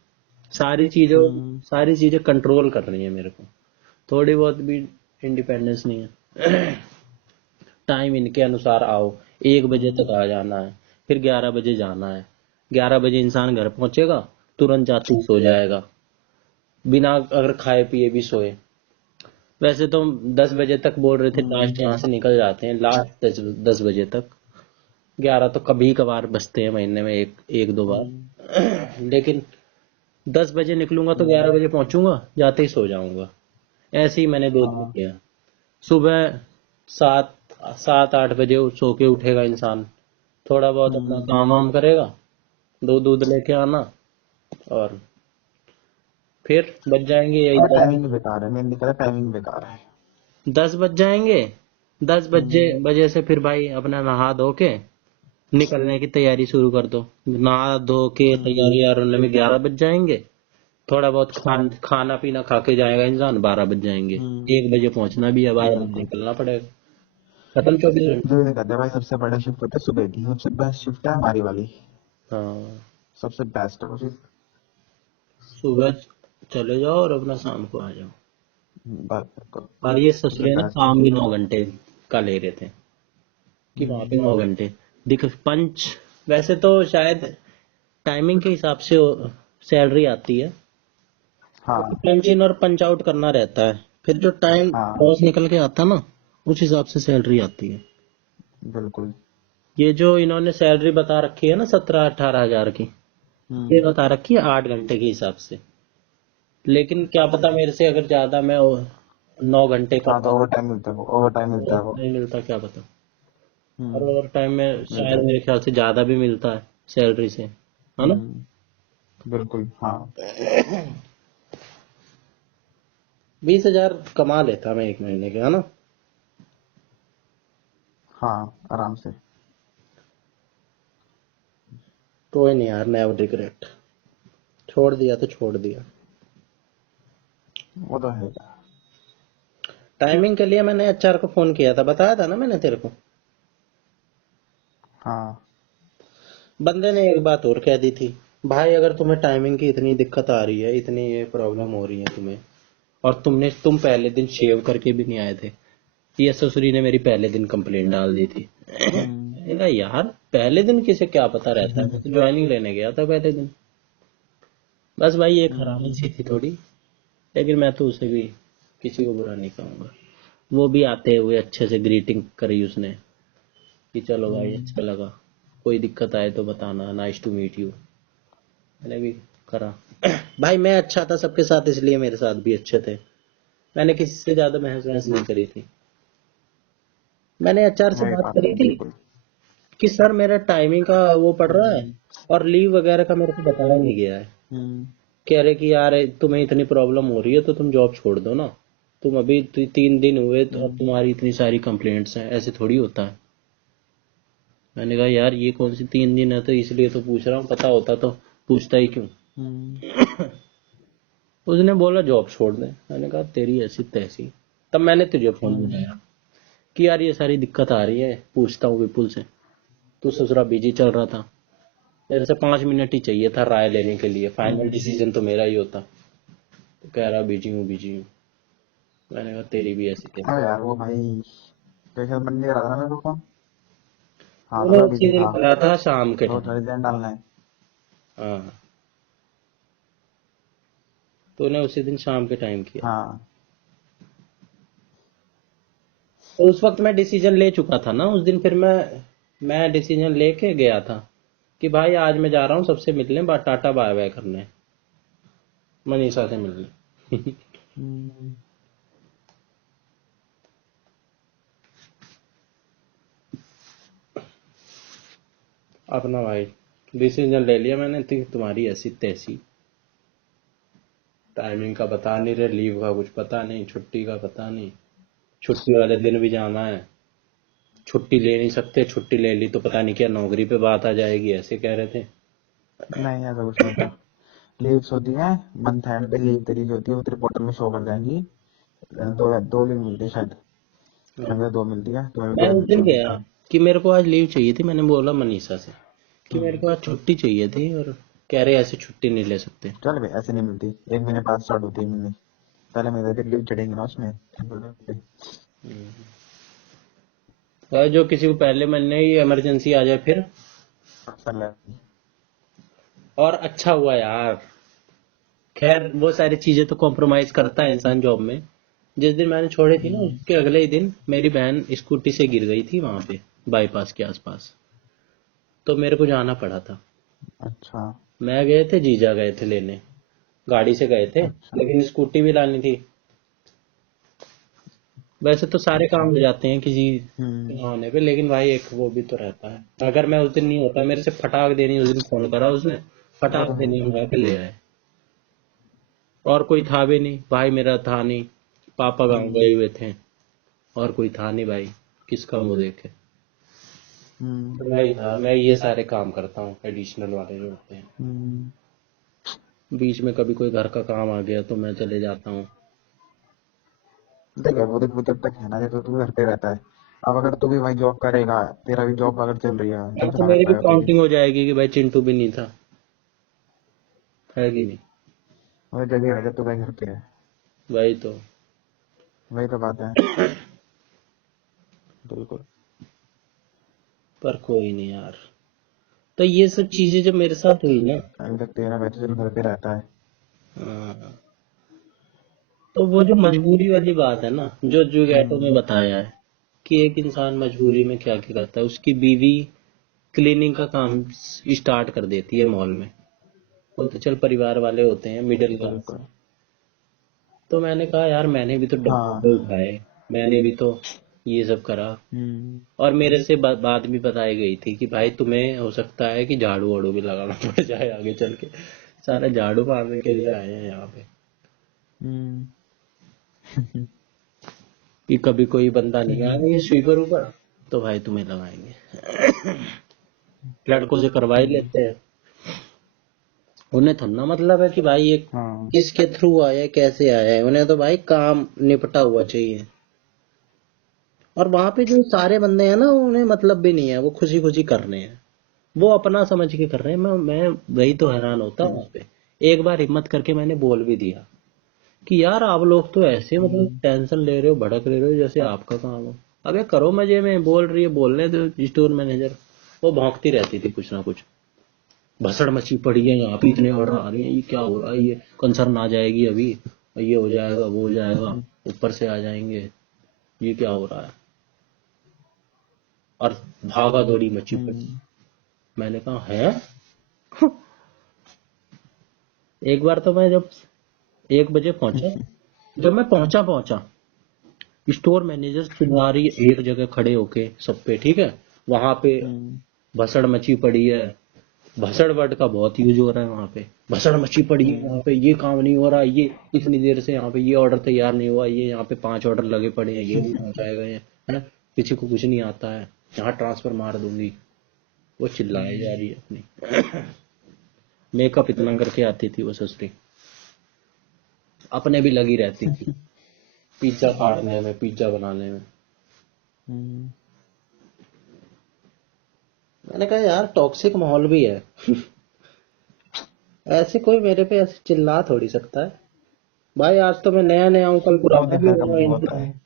सारी चीजों हम्म, सारी चीजें कंट्रोल कर रही है मेरे को, थोड़ी बहुत भी इंडिपेंडेंस नहीं है। टाइम इनके अनुसार आओ, 1 बजे हम्म, तक आ जाना है, फिर 11 बजे जाना है, 11 बजे इंसान घर पहुंचेगा, तुरंत जाते ही सो जाएगा, बिना अगर खाए पिए भी सोए। वैसे तो 10 बजे तक बोल रहे थे लास्ट हम्म, यहाँ से निकल जाते हैं, लास्ट 10 बजे तक, 11 तो कभी कभार बजते हैं महीने में, एक एक दो हम्म, बार। लेकिन 10 बजे निकलूंगा तो हम्म, 11 बजे पहुंचूंगा, जाते ही सो जाऊंगा। ऐसे ही मैंने 2 दिन हाँ, किया। सुबह 7 7 8 बजे सो के उठेगा इंसान, थोड़ा बहुत अपना हम्म। काम वाम करेगा, दूध दूध लेके आना, और फिर बज जाएंगे यही अबे दस टाइमिंग बेकार है, मेन दिक्कत है, टाइमिंग बेकार है। 10 बज जाएंगे। 10 बजे हम्म, बजे से फिर भाई अपना नहा धो के निकलने की तैयारी शुरू कर दो, नहा धो के तैयारी होने में 11 बज जाएंगे। थोड़ा बहुत खाना पीना खा के जाएगा इंसान, 12 बज जाएंगे। 1 बजे पहुंचना भी है, 12 बजे निकलना पड़ेगा, खत्म 24 घंटे। जो ये कहते हैं भाई सबसे बड़ा शिफ्ट होता है सुबह की, सबसे बेस्ट शिफ्ट है हमारी वाली, हाँ, सबसे बेस्ट है वो शिफ्ट। सुबह चले जाओ और अपना शाम को आ जाओ। बस बिल्कुल, और ये सबसे ससुरे ना बेस्ट काम भी शिफ्ट। 9 घंटे का ले रहे थे, कि वहां पे 9 घंटे दिख पंच। वैसे तो शायद टाइमिंग के हिसाब से सैलरी आती है, हाँ पंच इन और पंच आउट करना रहता है, फिर जो टाइम हाँ क्रॉस निकल के आता है ना, उस हिसाब से सैलरी आती है। बिल्कुल। ये जो इन्होंने सैलरी बता रखी है ना 17-18 हजार की, ये बता रखी है 8 घंटे के हिसाब से। लेकिन क्या पता मेरे से अगर ज्यादा मैं 9 घंटे हाँ तो करता ओवर टाइम मिलता है वो, ओवर टाइम मिलता है वो। नहीं मिलता, क्या पता। और हम्म ओवर टाइम में मिलता शायद है। मेरे ख्याल से ज्यादा भी मिलता है सैलरी से, है ना। बिल्कुल हाँ। 20 हजार कमा लेता मैं 1 महीने के, है ना। हाँ आराम से। कोई नहीं यार, नेवर रिग्रेट, छोड़ दिया तो छोड़ दिया। वो तो है। टाइमिंग के लिए मैंने एचआर को फोन किया था, बताया था ना मैंने तेरे को। हाँ बंदे ने एक बात और कह दी थी, भाई अगर तुम्हें टाइमिंग की इतनी दिक्कत आ रही है, इतनी ये प्रॉब्लम हो रही है तुम्हें, और तुम पहले दिन शेव करके भी नहीं आए थे, ये ससुरी ने मेरी पहले दिन कंप्लेंट डाल दी थी। मैंने कहा यार पहले दिन किसे क्या पता रहता है, मैं तो ज्वाइनिंग लेने गया था पहले दिन। बस भाई ये खराबी सी थी थोड़ी, लेकिन मैं तो उसे भी किसी को बुरा नहीं कहूंगा। वो भी आते हुए अच्छे से ग्रीटिंग करी उसने, कि चलो भाई अच्छा लगा, कोई दिक्कत आए तो बताना, नाइस टू मीट यू। मैंने भी करा। भाई मैं अच्छा था सबके साथ, इसलिए मेरे साथ भी अच्छे थे। मैंने किसी से ज्यादा बहस वहस नहीं करी थी। मैंने एचआर से वही बात बात करी है थी बिल्कुल। कि सर मेरा टाइमिंग का वो पड़ रहा है, और लीव वगैरह का मेरे को बताया नहीं गया है। कह रहे कि यार तुम्हें इतनी प्रॉब्लम हो रही है तो तुम जॉब छोड़ दो ना, तुम अभी 3 दिन हुए तो अब तुम्हारी इतनी सारी कंप्लेंट्स हैं, ऐसे थोड़ी होता है। मैंने कहा यार ये कौन सी 3 दिन है, तो इसलिए तो पूछ रहा हूँ, पता होता तो पूछता ही क्यों। उसने बोला जॉब छोड़ दे। मैंने कहा तेरी ऐसी तैसी। तब मैंने तुझे फोन बनाया कि यार ये सारी दिक्कत आ रही है, पूछता हूँ विपुल से। तू ससुरा बिजी चल रहा था, मेरे से 5 मिनट ही चाहिए था राय लेने के लिए, फाइनल डिसीजन तो मेरा ही होता। तो कह रहा बिजी हूँ बिजी हूँ। मैंने कहा तेरी भी ऐसी तैसी। अरे यार वो भाई कैसे बन नहीं रहा था मेरे को। हाँ तो तूने मैं उसी बिजी दिन था, करा था शाम के तो टाइम। रिजाइन डालना है। हाँ, तूने उसी दिन शाम के टाइम किया। हाँ तो उस वक्त मैं डिसीजन ले चुका था ना उस दिन, फिर मैं डिसीजन लेके गया था कि भाई आज मैं जा रहा हूँ सबसे मिलने, टाटा बाय बाय करने, मनीषा से मिलने। अपना भाई डिसीजन ले लिया मैंने, तुम्हारी ऐसी तैसी, टाइमिंग का बता नहीं रहे, लीव का कुछ पता नहीं, छुट्टी का पता नहीं, छुट्टी वाले दिन भी जाना है, छुट्टी ले नहीं सकते, छुट्टी ले ली तो पता नहीं क्या नौकरी पे बात आ जाएगी, ऐसे कह रहे थे। नहीं ऐसा कुछ नहीं था। लीव्स होती हैं, मंथ एंड पे लीव तेरी जो होती है वो तेरे पोर्टल में शो कर जाएंगी। दो दो लीव मिलती है शायद, शायद दो मिलती है, तो मैं दो उस दिन दो गया मिलती है। कि मेरे को आज लीव चाहिए थी, मैंने बोला मनीषा से कि मेरे को आज छुट्टी चाहिए थी, और कह रहे ऐसे छुट्टी नहीं ले सकते। चल भाई ऐसे नहीं मिलती, 1 महीने बाद स्टार्ट होती है मिलनी। पहले महीने तक लीव चढ़ेंगी ना उसमें। और जो किसी को पहले महीने ही इमरजेंसी आ जाए फिर। पहले और अच्छा हुआ यार, खैर वो सारी चीजें तो कॉम्प्रोमाइज करता है इंसान जॉब में। जिस दिन मैंने छोड़ी थी ना, उसके अगले ही दिन मेरी बहन स्कूटी से गिर गई थी वहां पे, बाईपास के आसपास, तो मेरे को जाना पड़ा था। अच्छा मैं गए थे, जीजा गए थे लेने, गाड़ी से गए थे, अच्छा। लेकिन स्कूटी भी लानी थी। वैसे तो सारे काम हो जाते हैं किसी ना होने पे, लेकिन भाई एक वो भी तो रहता है। अगर मैं उस दिन नहीं होता, मेरे से फटाक देनी उस दिन फोन करा उसने, वो फटाक तो है। देनी मंगा के ले आए। और कोई था भी नहीं भाई, मेरा था नहीं, पापा गांव गए हुए थे, और कोई था नहीं भाई, किसका वो देखे। हम्म, वही था, मैं ये सारे काम करता हूँ एडिशनल वाले जो होते हैं। हम्म। बीच में कभी कोई घर का काम आ गया तो मैं चले जाता हूँ। देखो वो देख, वो जब तक है ना, जब तू घर पे रहता है, अब अगर तू भी भाई जॉब करेगा, तेरा भी जॉब अगर चल रही है, हाँ, जब तो चला मेरी भी पाएगा तू भी। काउंटिंग हो जाएगी कि भाई चिंटू भी नहीं था, है कि नहीं? वही जगह है जब तू भाई घर पे है। वही तो। वही तो बात है। बिल्कुल। पर कोई नहीं यार, तो ये सब चीजें जब मेरे साथ हुई ना, अभी तक तेरा भाई तो चल घर पे रहता है। हाँ, तो वो जो मजबूरी वाली बात है ना, जो जुगैटो में हम्म, बताया है कि एक इंसान मजबूरी में क्या क्या करता है, उसकी बीवी क्लीनिंग का काम स्टार्ट कर देती है मॉल में। वो तो चल परिवार वाले होते हैं, मिडिल क्लास। बिल्कुल। तो मैंने कहा यार मैंने भी तो डब्बे हाँ। उठाए, मैंने भी तो ये सब करा। हम्म, और मेरे से बात भी बताई गई थी कि भाई तुम्हें हो सकता है कि झाड़ू वाड़ू भी लगाना पड़ जाए आगे चल के। सारे झाड़ू मारने के लिए आए हैं यहाँ पे, हम्म। कि कभी कोई बंदा नहीं आएगा ये स्वीपर ऊपर, तो भाई तुम्हें लगाएंगे। लड़कों से करवा ही लेते हैं, उन्हें थोड़ा ना मतलब है कि भाई ये हाँ। किसके थ्रू आया है, कैसे आया है, उन्हें तो भाई काम निपटा हुआ चाहिए। और वहां पे जो सारे बंदे हैं ना, उन्हें मतलब भी नहीं है, वो खुशी खुशी कर रहे हैं, वो अपना समझ के कर रहे हैं। मैं वही तो हैरान होता हूँ वहां पे। एक बार हिम्मत करके मैंने बोल भी दिया कि यार आप लोग तो ऐसे मतलब हम्म, टेंशन ले रहे हो, भड़क रहे हो जैसे आपका काम हो। अबे करो मजे में, बोल रही है बोलने दो स्टोर मैनेजर। वो भौंकती रहती थी कुछ ना कुछ, भसड़ मची पड़ी है यहाँ पे, इतने ऑर्डर आ रहे हैं, ये क्या हो रहा है, ये कंसर्न आ जाएगी अभी, ये हो जाएगा वो हो जाएगा, ऊपर से आ जाएंगे, ये क्या हो रहा है। और भागा दौड़ी मची पड़ी। हम्म, मैंने कहा है। एक बार तो मैं जब 1 बजे पहुंचा, जब मैं पहुंचा पहुंचा स्टोर मैनेजर चिल्ला रही है एक जगह खड़े होके सब पे, ठीक है, वहां पे हम्म, भसड़ मची पड़ी है। भसड़ वर्ड का बहुत यूज हो रहा है वहां पे, भसड़ मची पड़ी है यहाँ हम्म, पे, ये काम नहीं हो रहा, ये इतनी देर से यहाँ पे ये ऑर्डर तैयार नहीं हुआ, ये यहाँ पे 5 ऑर्डर लगे पड़े हैं, ये नहीं पहुंचाए गए हैं, है ना, किसी को कुछ नहीं आता है, यहाँ ट्रांसफर मार दूंगी। वो चिल्लाए जा रही है अपनी। मेकअप इतना करके आती थी वो ससुरी, अपने भी लगी रहती थी पिज्जा काटने में, पिज्जा बनाने में। हम्म। मैंने कहा यार टॉक्सिक माहौल भी है। ऐसे कोई मेरे पे ऐसे चिल्ला थोड़ी सकता है। भाई आज तो मैं नया नया हूँ, कल वो पुराना देख भी हर होगा कंपनी में होता इनका। है।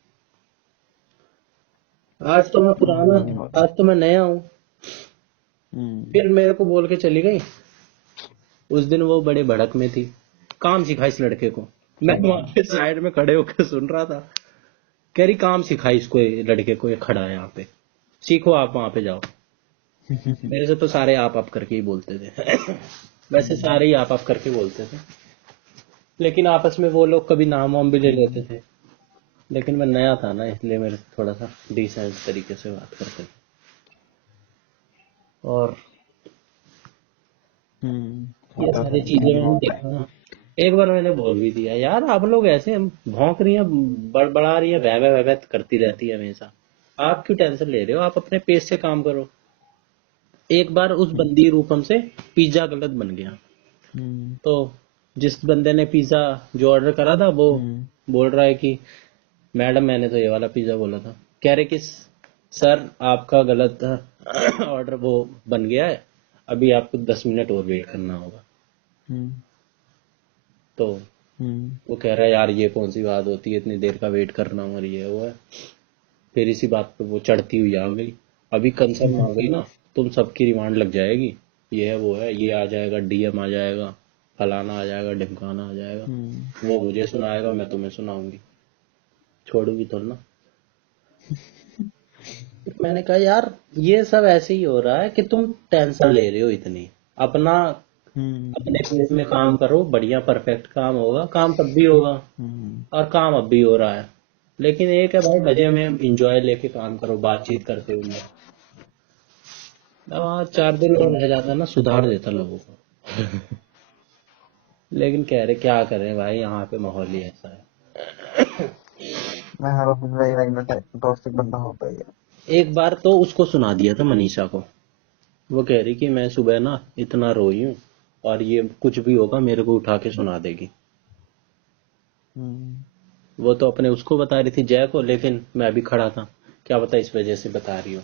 आज तो मैं पुराना, होता आज है। तो मैं नया हूँ। हम्म, फिर मेरे को बोल के चली गई। उस दिन वो बड़े भड़क में थी, काम सिखा इस लड़के को। मैं वहां हम्म। पे साइड में खड़े होकर सुन रहा था। कह रही काम सिखाई इसको, ये लड़के को, ये खड़ा है यहाँ पे, सीखो आप वहां पे जाओ। मेरे से तो सारे आप करके ही बोलते थे। वैसे हम्म, सारे ही आप करके बोलते थे, लेकिन आपस में वो लोग कभी नाम वाम भी ले लेते थे। लेकिन मैं नया था ना, इसलिए मेरे से थोड़ा सा डिसेंट तरीके से बात करते थे। और ये होता सारी है, चीजें ऐसे मैंने होता है। देखा ना। एक बार मैंने बोल भी दिया यार आप लोग ऐसे भौंक रही हैं, बड़बड़ा रही हैं, वह वह करती रहती है हमेशा, आप क्यों टेंशन ले रहे हो, आप अपने पेस से काम करो। एक बार उस बंदी रूपम से पिज्जा गलत बन गया। हम्म, तो जिस बंदे ने पिज्जा जो ऑर्डर करा था, वो हम्म, बोल रहा है कि मैडम मैंने तो ये वाला पिज्जा बोला था। कह रहे कि सर आपका गलत ऑर्डर वो बन गया है, अभी आपको 10 मिनट और वेट करना होगा। हम्म, तो हम्म, वो कह रहा है यार ये कौन सी बात होती है, इतनी देर का वेट करना, और ये वो है। फिर इसी बात पे वो चढ़ती हुई आ गई, अभी कंसर्न आ गई ना, तुम सबकी रिमांड लग जाएगी, ये है वो है, ये आ जाएगा, डीएम आ जाएगा, फलाना आ जाएगा, ढिमकाना आ जाएगा, हम्म, वो मुझे सुनाएगा, मैं तुम्हें सुनाऊंगी, छोड़ूंगी तो ना। मैंने कहा यार ये सब ऐसे ही हो रहा है कि तुम टेंशन ले रहे हो इतनी, अपना हम्म, अपने पेस में काम करो, बढ़िया परफेक्ट काम होगा, काम तब भी होगा। हम्म। और काम अब भी हो रहा है, लेकिन एक है भाई मजे में इंजॉय लेके काम करो, बातचीत करते हुए। अब 4 दिन और रह जाता ना, सुधार देता लोगों को। लेकिन कह रहे क्या करें भाई, यहाँ पे माहौल ही ऐसा है। मैं हर ऑफिस में एक टॉक्सिक बंदा होता ही है। एक बार तो उसको सुना दिया था, मनीषा को। वो कह रही कि मैं सुबह ना इतना रोई हूँ, और ये कुछ भी होगा मेरे को उठा के सुना देगी। हम्म, वो तो अपने उसको बता रही थी, जय को, लेकिन मैं भी खड़ा था, क्या पता इस वजह से बता रही हो।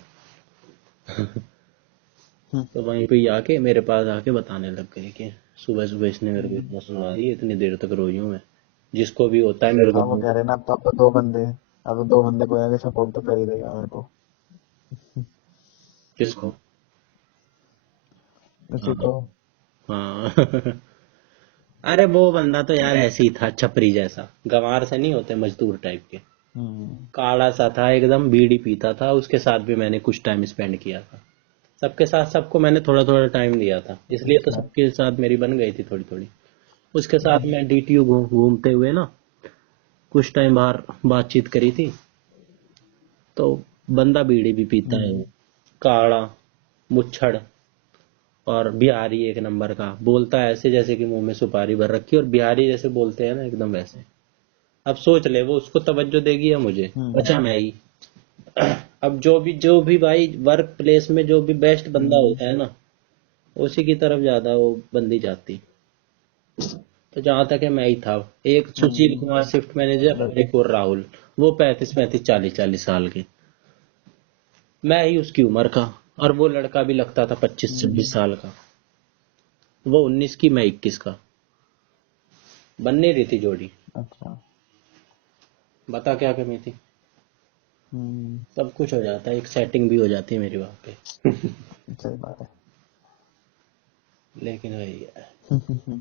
हम्म, तो वहीं पे ही आके मेरे पास आके बताने लग गई कि सुबह सुबह इसने मेरे को हम्म। इतना सुना दी, इतनी देर तक रोई हूँ मैं। जिसको भी होता है मेरे अब वो को। कह रहे ना, अब तो 2 बंदे, अब तो 2 बंदे कोई आगे सपोर्ट तो कर ही देगा मेरे को, किसको? उसी हाँ। को। हाँ। अरे वो बंदा तो यार ऐसे ही था, छपरी जैसा, गंवार से नहीं होते, मजदूर टाइप के। हम्म, काला सा था एकदम, बीड़ी पीता था। उसके साथ भी मैंने कुछ टाइम स्पेंड किया था। सबके साथ सबको मैंने थोड़ा थोड़ा टाइम दिया था, इसलिए तो अच्छा। सबके साथ मेरी बन गई थी थोड़ी थोड़ी। उसके साथ मैं डीटीयू घूमते हुए ना कुछ टाइम बाहर बातचीत करी थी। तो बंदा बीड़ी भी पीता है, हम्म, काला, मुच्छड़, और बिहारी एक नंबर का। बोलता है ऐसे जैसे कि मुंह में सुपारी भर रखी, और बिहारी जैसे बोलते हैं ना, एकदम वैसे। अब सोच ले, वो उसको तवज्जो देगी या मुझे, हम्म, बचा मैं ही। अब जो भी भाई वर्क प्लेस में जो भी बेस्ट बंदा हम्म, होता है ना, उसी की तरफ ज्यादा वो बंदी जाती। तो जहां तक है मैं ही था। एक सुशील हम्म, कुमार शिफ्ट मैनेजर, और एक और राहुल। वो 35-35, 40-40 साल के। मैं ही उसकी उम्र का। और वो लड़का भी लगता था 25-26 साल का। वो 19 की, मैं 21 का। बन नहीं रही थी जोड़ी। अच्छा। बता क्या कमी थी। हम्म, सब कुछ हो जाता है, एक सेटिंग भी हो जाती है मेरी वहां पे। सही बात है। लेकिन वही है,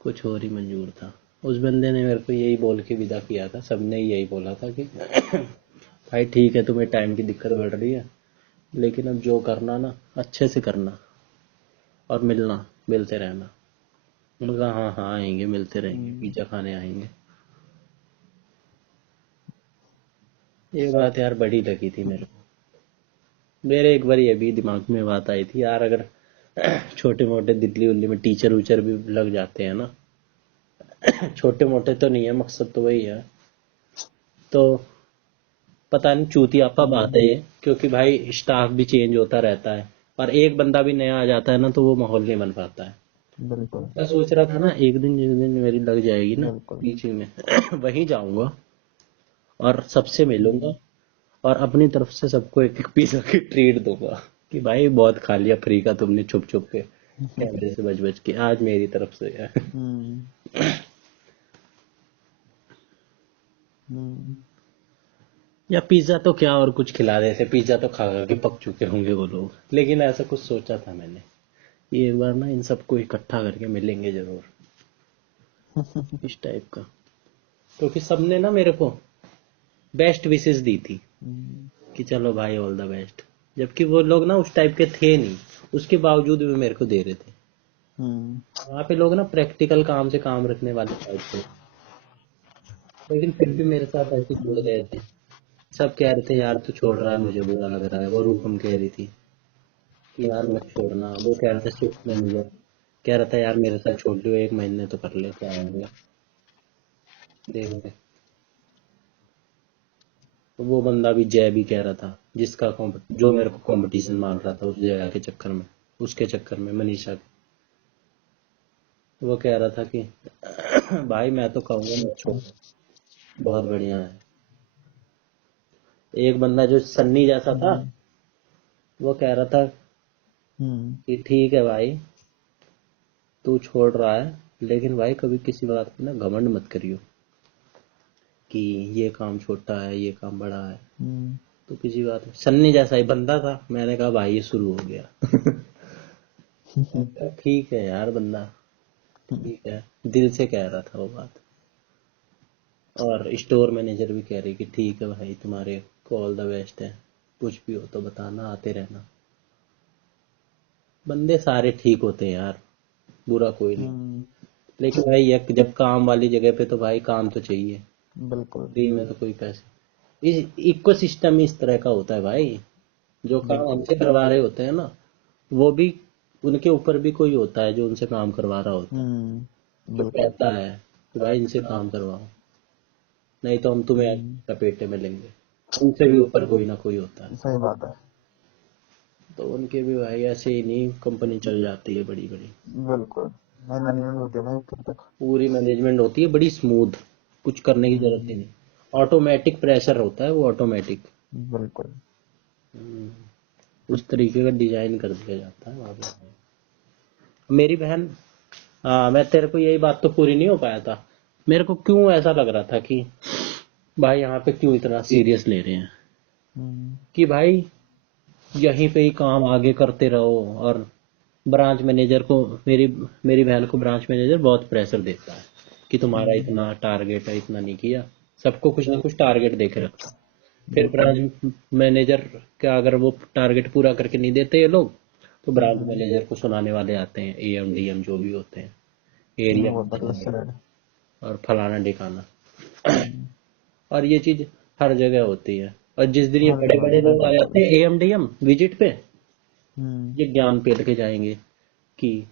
कुछ और ही मंजूर था। उस बंदे ने मेरे को यही बोल के विदा किया था, सबने यही बोला था कि भाई ठीक है, तुम्हें टाइम की दिक्कत बढ़ रही है, लेकिन अब जो करना ना अच्छे से करना, और मिलते रहना। उन्होंने कहा हाँ हाँ आएंगे, मिलते रहेंगे, हम्म, पिज्जा खाने आएंगे। ये बात यार बड़ी लगी थी मेरे को। मेरे एक बार ये भी दिमाग में बात आई थी यार, अगर छोटे मोटे दिल्ली उल्ली में टीचर उचर भी लग जाते हैं ना, छोटे मोटे तो नहीं है, मकसद तो वही है। तो पता नहीं चूतियापा बात है हम्म, ये, क्योंकि भाई स्टाफ भी चेंज होता रहता है, और एक बंदा भी नया आ जाता है ना, तो वो माहौल नहीं बन पाता है। बिल्कुल, मैं सोच रहा था ना, एक दिन जिस दिन मेरी लग जाएगी ना बिल्कुल। टीचिंग में, वहीं जाऊंगा और सबसे मिलूंगा, और अपनी तरफ से सबको एक एक पिज्जा की ट्रीट दूंगा कि भाई बहुत खा लिया फ्री का तुमने, छुप छुप के, कैमरे से बच बच के, आज मेरी तरफ से है। हम्म, हम्म, या पिज्जा तो क्या, और कुछ खिला देते, पिज्जा तो खा खा के पक चुके होंगे वो लोग। लेकिन ऐसा कुछ सोचा था मैंने, ये एक बार ना इन सबको इकट्ठा करके मिलेंगे जरूर, इस टाइप का। क्योंकि सबने ना मेरे को बेस्ट विशेस दी थी हम्म, कि चलो भाई ऑल द बेस्ट, जबकि वो लोग ना उस टाइप के थे नहीं, उसके बावजूद भी मेरे को दे रहे थे। हम्म, वहाँ पे लोग ना प्रैक्टिकल काम से काम रखने वाले टाइप थे, लेकिन फिर भी मेरे साथ ऐसे जुड़ हम्म, गए थे। सब कह रहे थे यार तू छोड़ रहा है, मुझे बुरा लग रहा है। वो रूपम कह रही थी कि यार मत छोड़ना। वो कह रहा था शिफ्ट मैनेजर, कह रहा था यार मेरे साथ छोड़ लियो, 1 महीने तो कर ले, क्या आएंगे देख। तो वो बंदा भी, जय भी कह रहा था, जो मेरे को कंपटीशन मान रहा था उस जगह के चक्कर में, उसके चक्कर में, मनीषा के। वो कह रहा था कि भाई मैं तो कहूंगा मत छोड़, अच्छा। बहुत बढ़िया है। एक बंदा जो सन्नी जैसा था, हम्म, वो कह रहा था हम्म, कि ठीक है भाई, तू छोड़ रहा है, लेकिन भाई कभी किसी बात पे ना घमंड मत करियो कि ये काम छोटा है, ये काम बड़ा है। हम्म, तो किसी बात में सन्नी जैसा ही बंदा था। मैंने कहा भाई ये शुरू हो गया। ठीक है यार बंदा, ठीक है, दिल से कह रहा था वो बात। और स्टोर मैनेजर भी कह रही कि ठीक है भाई, तुम्हारे को ऑल द बेस्ट है, कुछ भी हो तो बताना, आते रहना। बंदे सारे ठीक होते हैं यार, बुरा कोई नहीं। हम्म, लेकिन भाई जब काम वाली जगह पे तो भाई काम तो चाहिए, बिल्कुल, फ्री में तो कोई पैसे। इस इको सिस्टम इस तरह का होता है भाई। जो काम बिल्कुल। हमसे करवा रहे होते हैं ना, वो भी, उनके ऊपर भी कोई होता है जो उनसे काम करवा रहा होता है, जो बिल्कुल। कहता है कि भाई इनसे काम करवाओ, नहीं तो हम तुम्हें हम्म, लपेटे में लेंगे। उनसे भी ऊपर कोई ना कोई होता है। सही बात है। तो उनके भी भाई ऐसे ही नहीं कंपनी चल जाती है बड़ी बड़ी। बिल्कुल। मैनेजमेंट होती है भाई ऊपर तक। पूरी मैनेजमेंट होती है बड़ी स्मूथ, कुछ करने की जरूरत ही नहीं। ऑटोमेटिक प्रेशर होता है वो, ऑटोमेटिक। बिल्कुल। उस तरीके का डिजाइन कर दिया जाता है वहाँ पे। मेरी बहन, हाँ मैं तेरे को यही बात तो पूरी नहीं हो पाया था। मेरे को क्यों ऐसा लग रहा था कि भाई यहाँ पे क्यों इतना सीरियस ले रहे हैं, हम्म, कि भाई यहीं पे ही काम आगे करते रहो। और ब्रांच मैनेजर को, मेरी मेरी बहन को ब्रांच मैनेजर बहुत प्रेशर देता है कि तुम्हारा इतना टारगेट है, इतना नहीं किया। सबको कुछ ना कुछ टारगेट दे के रखता है। फिर बिल्कुल। ब्रांच मैनेजर का अगर वो टारगेट पूरा करके नहीं देते ये लोग, तो ब्रांच मैनेजर को सुनाने वाले आते हैं, एएम डीएम जो भी होते हैं, एरिया वो तो मैनेजर सर। और फलाना ढिकाना। और ये चीज हर जगह होती है। और जिस दिन ये हर बड़े जगह बड़े होता है लोग आ बात। जाते हैं एएम डीएम विजिट पे, हम्म। ये ज्ञान पेल के जाएंगे कि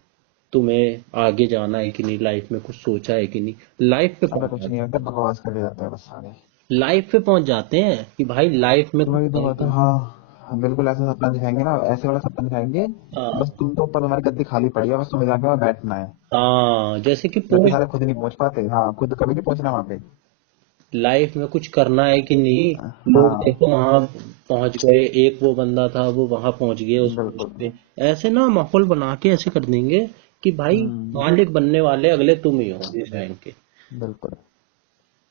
तुम्हें आगे जाना है कि नहीं, लाइफ में कुछ सोचा है कि नहीं। लाइफ पे अबे पहुंच कुछ जाते नहीं होता, बकवास कर जाते हैं बस सारे। लाइफ पे पहुंच जाते हैं कि भाई लाइफ में कुछ वही तो है बात कि है, नहीं। हाँ बिल्कुल ऐसा सपना दिखाएंगे ना, ऐसे वाला सपना दिखाएंगे। हाँ बस तुम तो ऊपर, तुम्हारी गद्दी खाली पड़ी है, बस तुम्हें जाके वहाँ बैठना है। हाँ, जैसे कि जबकि पूरे सारे खुद नहीं पहुंच पाते, हाँ खुद कभी नहीं पहुंचना वहां पे। लाइफ में कुछ करना है कि नहीं। लोग हाँ देखो वहां पहुंच गए, एक वो बंदा था वो वहां पहुंच गया उस पोस्ट बिल्कुल। पे। ऐसे ना माहौल बना के ऐसे कर देंगे कि भाई हम्म। मालिक बनने वाले अगले तुम ही हो इस बैंक के। बिल्कुल।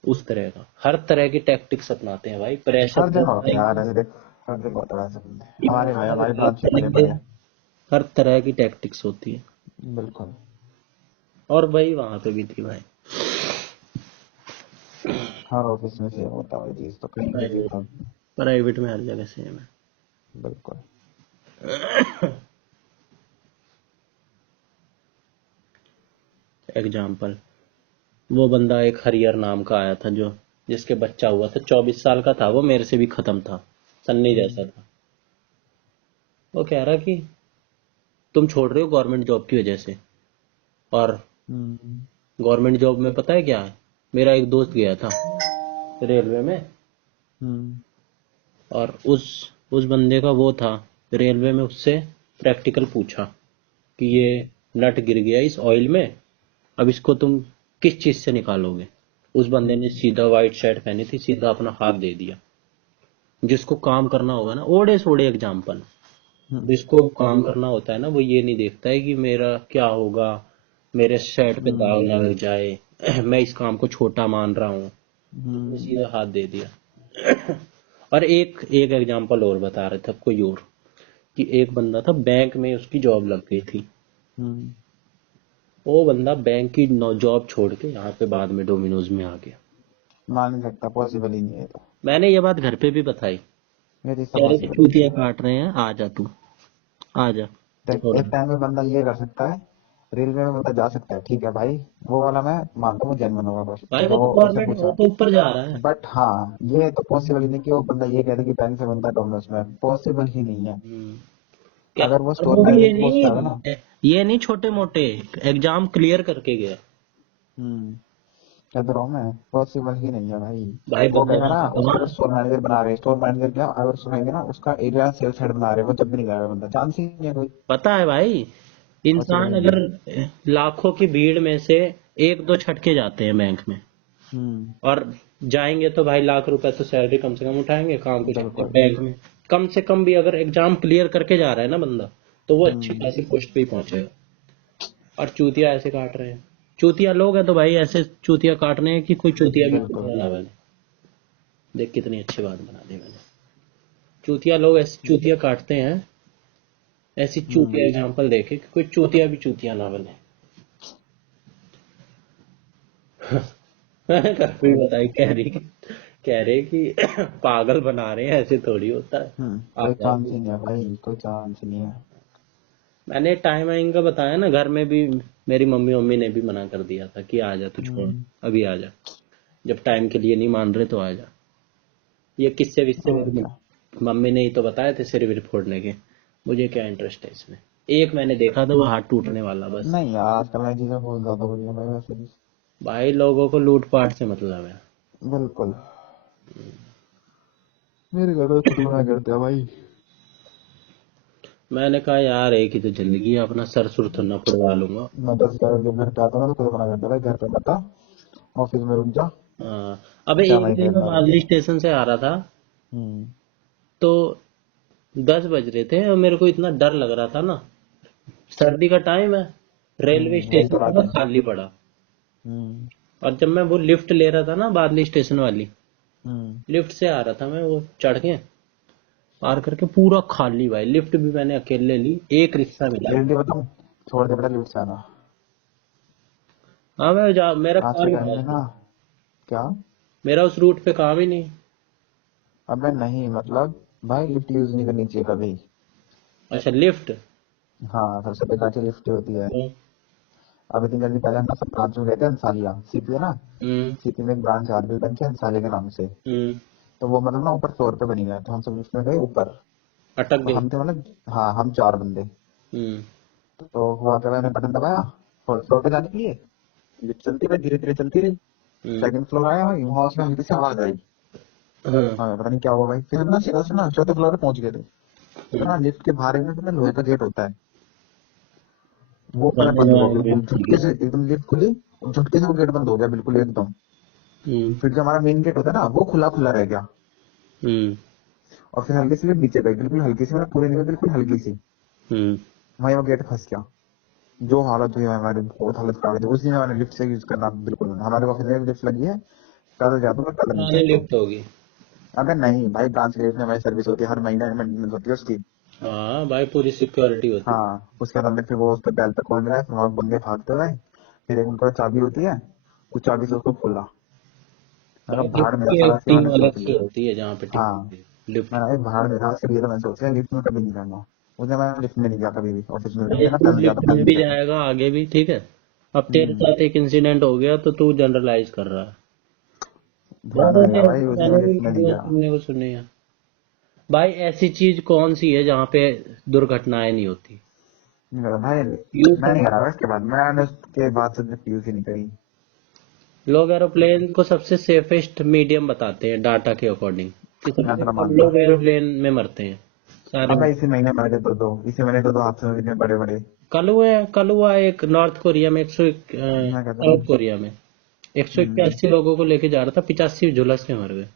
उस तरह का हर तरह की टैक्टिक्स अपनाते हैं भाई, प्रेशर हर जगह होते हैं यार बनाएंगे, ऐसे, देख। हर जगह होता है ऐसे बंदे, हमारे भाई, ईमानदार हमारी गलत ब्रांच में पले करेंगे, बड़े हैं। हर तरह की टैक्टिक्स होती है। बिल्कुल। और भाई वहां पे भी थी भाई। हर ऑफिस में सेम होता है चीज, तो कहीं पे भी प्राइवेट होता। प्राइवेट में हर जगह सेम है। बिल्कुल। एग्जाम्पल, वो बंदा एक हरियर नाम का आया था जो, जिसके बच्चा हुआ था, 24 साल का था वो, मेरे से भी खत्म था, सन्नी जैसा था। वो कह रहा कि तुम छोड़ रहे हो गवर्नमेंट जॉब की वजह से। और हम्म। गवर्नमेंट जॉब में पता है क्या है, मेरा एक दोस्त गया था रेलवे में, हम्म। और उस बंदे का वो था, रेलवे में उससे प्रैक्टिकल पूछा कि ये नट गिर गया इस ऑयल में, अब इसको तुम किस चीज से निकालोगे। उस बंदे ने सीधा, वाइट शर्ट पहनी थी, सीधा अपना हाथ दे दिया। जिसको काम करना होगा ना, ओड़े सोड़े एग्जाम्पल, जिसको काम करना होता है ना, वो ये नहीं देखता है कि मेरा क्या होगा, मेरे शर्ट पे दाग ना लग जाए, मैं इस काम को छोटा मान रहा हूँ। उसने हम्म। सीधा हाथ दे दिया। और एक एक एग्जांपल और बता रहे थे कोई और, कि एक बंदा था बैंक में, उसकी जॉब लग गई थी। हम्म। वो बंदा बैंक की जॉब छोड़ के यहाँ पे बाद में डोमिनोज में आ गया। मान नहीं सकता, पॉसिबल ही नहीं है तो। मैंने ये बात घर पे भी बताई। ये चीज तो कह रहे थे पॉसिबल ही नहीं चूतिया है। काट रहे हैं, आ जा तू, आ जा देख, एक थोड़ा। टाइम में बंदा ये कर सकता है, रेलवे में बंदा जा सकता है, ठीक है भाई। वो वाला मैं मानता हूँ, जेन्युइन होगा बस, भाई वो तो तो उससे गवर्नमेंट, वो पूछा। तो ऊपर जा रहा है। बट हाँ, ये तो पॉसिबल ही नहीं कि वो बंदा ये कहता कि बैंक से बनता डोमिनोज में, पॉसिबल ही नहीं है। क्या, अगर वो और स्टोर वो भी मैनेजर की पोस्ट पे आ गया ना। ये नहीं छोटे मोटे, एग्जाम क्लियर करके गया। हम्म। कह तो रहा हूँ मैं, पॉसिबल ही नहीं है भाई। भाई वो कहेगा भगवान ना, उसको अगर भगवान, स्टोर मैनेजर बना रहे हैं, स्टोर मैनेजर क्या, अगर सुनेंगे ना उसका एरिया सेल्स हेड बना रहे हैं, वो तब भी नहीं जाएगा बंदा, चांस ही नहीं है कोई। पता है भाई, पॉसिबल इंसान ही नहीं अगर है। लाखों की भीड़ में से एक दो छटके जाते हैं बैंक में, हम्म। और जाएंगे तो भाई लाख रुपए तो सैलरी कम से कम उठाएंगे, काम कुछ करते बिल्कुल। बैंक में। कम से कम भी अगर एग्जाम क्लियर करके जा रहा है ना बंदा, तो वो अच्छी हम्म। खासी पोस्ट पे ही पहुंचेगा। और चूतिया ऐसे काट रहे हैं, चूतिया लोग हैं तो भाई ऐसे चूतिया काट रहे हैं कि कोई चूतिया भी बिल्कुल। चूतिया ना बने। देख कितनी अच्छी बात बना दी मैंने। चूतिया लोग ऐसे चूतिया काटते हैं, ऐसी चूतिया हम्म। एग्जाम्पल देखे कि कोई चूतिया भी चूतिया ना बने। मैंने घर पे भी बताई, कह रहे कि पागल बना रहे हैं, ऐसे थोड़ी होता है। आ कोई जाओ। चांस ही नहीं है भाई, कोई चांस ही नहीं है। मैंने टाइम का बताया ना, घर में भी मेरी मम्मी मम्मी ने भी मना कर दिया था कि आ जा तू, छोड़ हम्म। अभी आ जा, जब टाइम के लिए नहीं मान रहे तो आ जा। ये किससे विस्से और मेरी क्या। मम्मी ने ही तो बताए थे, सिर विर फोड़ने के। मुझे क्या इंटरेस्ट है इसमें। एक मैंने देखा था वो हाथ टूटने वाला बस। नहीं यार, आजकल ये चीजें बहुत ज्यादा हो रही है भाई, वैसे भी। भाई लोगों को लूट पाट से मतलब है। बिल्कुल। मेरे घर तो खुद मना करते हैं भाई। मैंने कहा यार एक ही तो जिंदगी है, अपना सर सुर तो ना पड़वा लूंगा। मैं 10 11 जब घर पे आता हूँ ना तो खुद मना करता है, भाई घर पे बता, ऑफिस में रुक जा, अबे क्या एक वहीं दिन मैं खेलना रहा। बादली स्टेशन से आ रहा था, हम्म। तो 10 बज रहे थे और मेरे को इतना डर लग रहा था ना, सर्दी का टाइम है, रेलवे वही तो स्टेशन बात पूरा है। खाली पड़ा। हम्म। और जब मैं वो लिफ्ट ले रहा था ना बादली स्टेशन वाली, हम्म। लिफ्ट से आ रहा था मैं, वो चढ़ के पार करके पूरा खाली भाई। लिफ्ट भी मैंने अकेले ली, एक रिक्शा मिला। रियलिटी बताऊं, छोड़ दे बेटा लिफ्ट से आना। हाँ मैं जा, मेरा आज काम के ही टाइम था में उस ना, रूट। क्या? मेरा उस रूट पे काम ही नहीं। अबे नहीं मतलब, भाई लिफ्ट यूज नहीं करनी चाहिए कभी। अच्छा लिफ्ट। हाँ, सबसे बेकार चीज लिफ्ट होती है। हम्म। अब इतनी जल्दी पहले हम ना सब ब्रांच में गए थे, अंसालिया सिटी है ना, हम्म। सिटी में एक ब्रांच आरबी बन के अंसालिया के नाम से। हम्म। तो वो मतलब ना ऊपर फ्लोर पे बनी हुई है, तो हम सब लिफ्ट में गए ऊपर। अटक तो गई। हम थे मतलब, हाँ हम 4 बंदे। हम्म। तो हुआ क्या, मैंने बटन दबाया फ्लोर पे जाने के लिए, लिफ्ट चलती रही, धीरे धीरे चलती रही। हम्म। सेकंड फ्लोर आया भाई, वहां उसमें हल्की सी आवाज आई। हाँ। हाँ पता नहीं क्या हुआ भाई, फिर हम ना सीधा से ना चौथे फ्लोर पे पहुंच गए थे। तो हम्म। ना लिफ्ट के बाहर एक ना पता है, लोहे का गेट होता है, वो पता है मैंने बंद हुआ मैंने बिल्कुल, भी झटके किया। से एकदम लिफ्ट खुली, और झटके से वो गेट बंद हो गया बिल्कुल एकदम। हम्म। फिर जो हमारा मेन गेट होता है ना, वो खुला खुला रह गया। हम्म। और फिर हल्की सी लिफ्ट नीचे गई, बिल्कुल हल्की सी, मतलब पूरी नहीं, बिल्कुल हल्की सी। हम्म। वहीं वो गेट फंस गया। जो हालत हुई हमारी, बहुत हालत खराब हुई थी उस दिन। हमारे लिफ्ट से यूज करना बिल्कुल, हमारे ऑफिस में लिफ्ट लगी है, पैदल जाता हूँ मैं, पैदल नीचे पुरानी आता हूँ। लिफ्ट होगी। अगर नहीं भाई, ब्रांच के लिफ्ट में हमारी सर्विस होती है, हर महीने मेंटेनेंस होती है उसकी। हाँ भाई पूरी सिक्योरिटी होती है। हाँ, उसके बाद हमने फिर वो उस पर बैल तक खोल मिला है, फिर वहाँ बंदे भागते हुए, फिर एक उनका चाबी होती है, उस चाबी से उसको खोला। मैंने भाई कहा लिफ्ट भाड़ मेरा की सारा, एक से टीम मैंने अलग सोच से लिया। होती है जहाँ पे टिक हाँ, लिफ्ट। मैंने एक भाड़ मेरा से ये, तो मैंने सोच लिया लिफ्ट में कभी नहीं रहूंगा। उसने मैं लिफ्ट में नहीं गया कभी भी, ऑफिस में भाई जाते ना तू पैदल जाता, लिफ्ट पैदल में भी नीचे आता। जाएगा आगे भी, ठीक है। अब तेरे हम्म। साथ एक इंसिडेंट हो गया तो तू जनरलाइज कर रहा है। ध्यान बहुत रहेगा ऐसे भाई, उस दिन मैं मैंने भी लिफ्ट में नहीं वीडियो गया। सुनने को सुनी है। भाई ऐसी चीज कौन सी है जहाँ पे दुर्घटनाएं नहीं होती? नहीं करा भाई, यूं मैं नहीं समझ, करा इसके बाद, मैंने उसके बाद से लिफ्ट यूज ही नहीं करी। लोग एरोप्लेन को सबसे सेफेस्ट मीडियम बताते हैं डाटा के अकॉर्डिंग, कि मैं सबसे तो ना कम मानता। लोग एरोप्लेन में मरते हैं सारे अब में। भाई इसी महीने मर गए दो, इसी महीने दो हादसे हुए इतने बड़े बड़े। कल हुआ एक नॉर्थ कोरिया में, मैं कहता हूँ। साउथ कोरिया में एक सौ हम्म। इक्यासी लोगों को लेके जा रहा था, 85 झुलस के मर गए।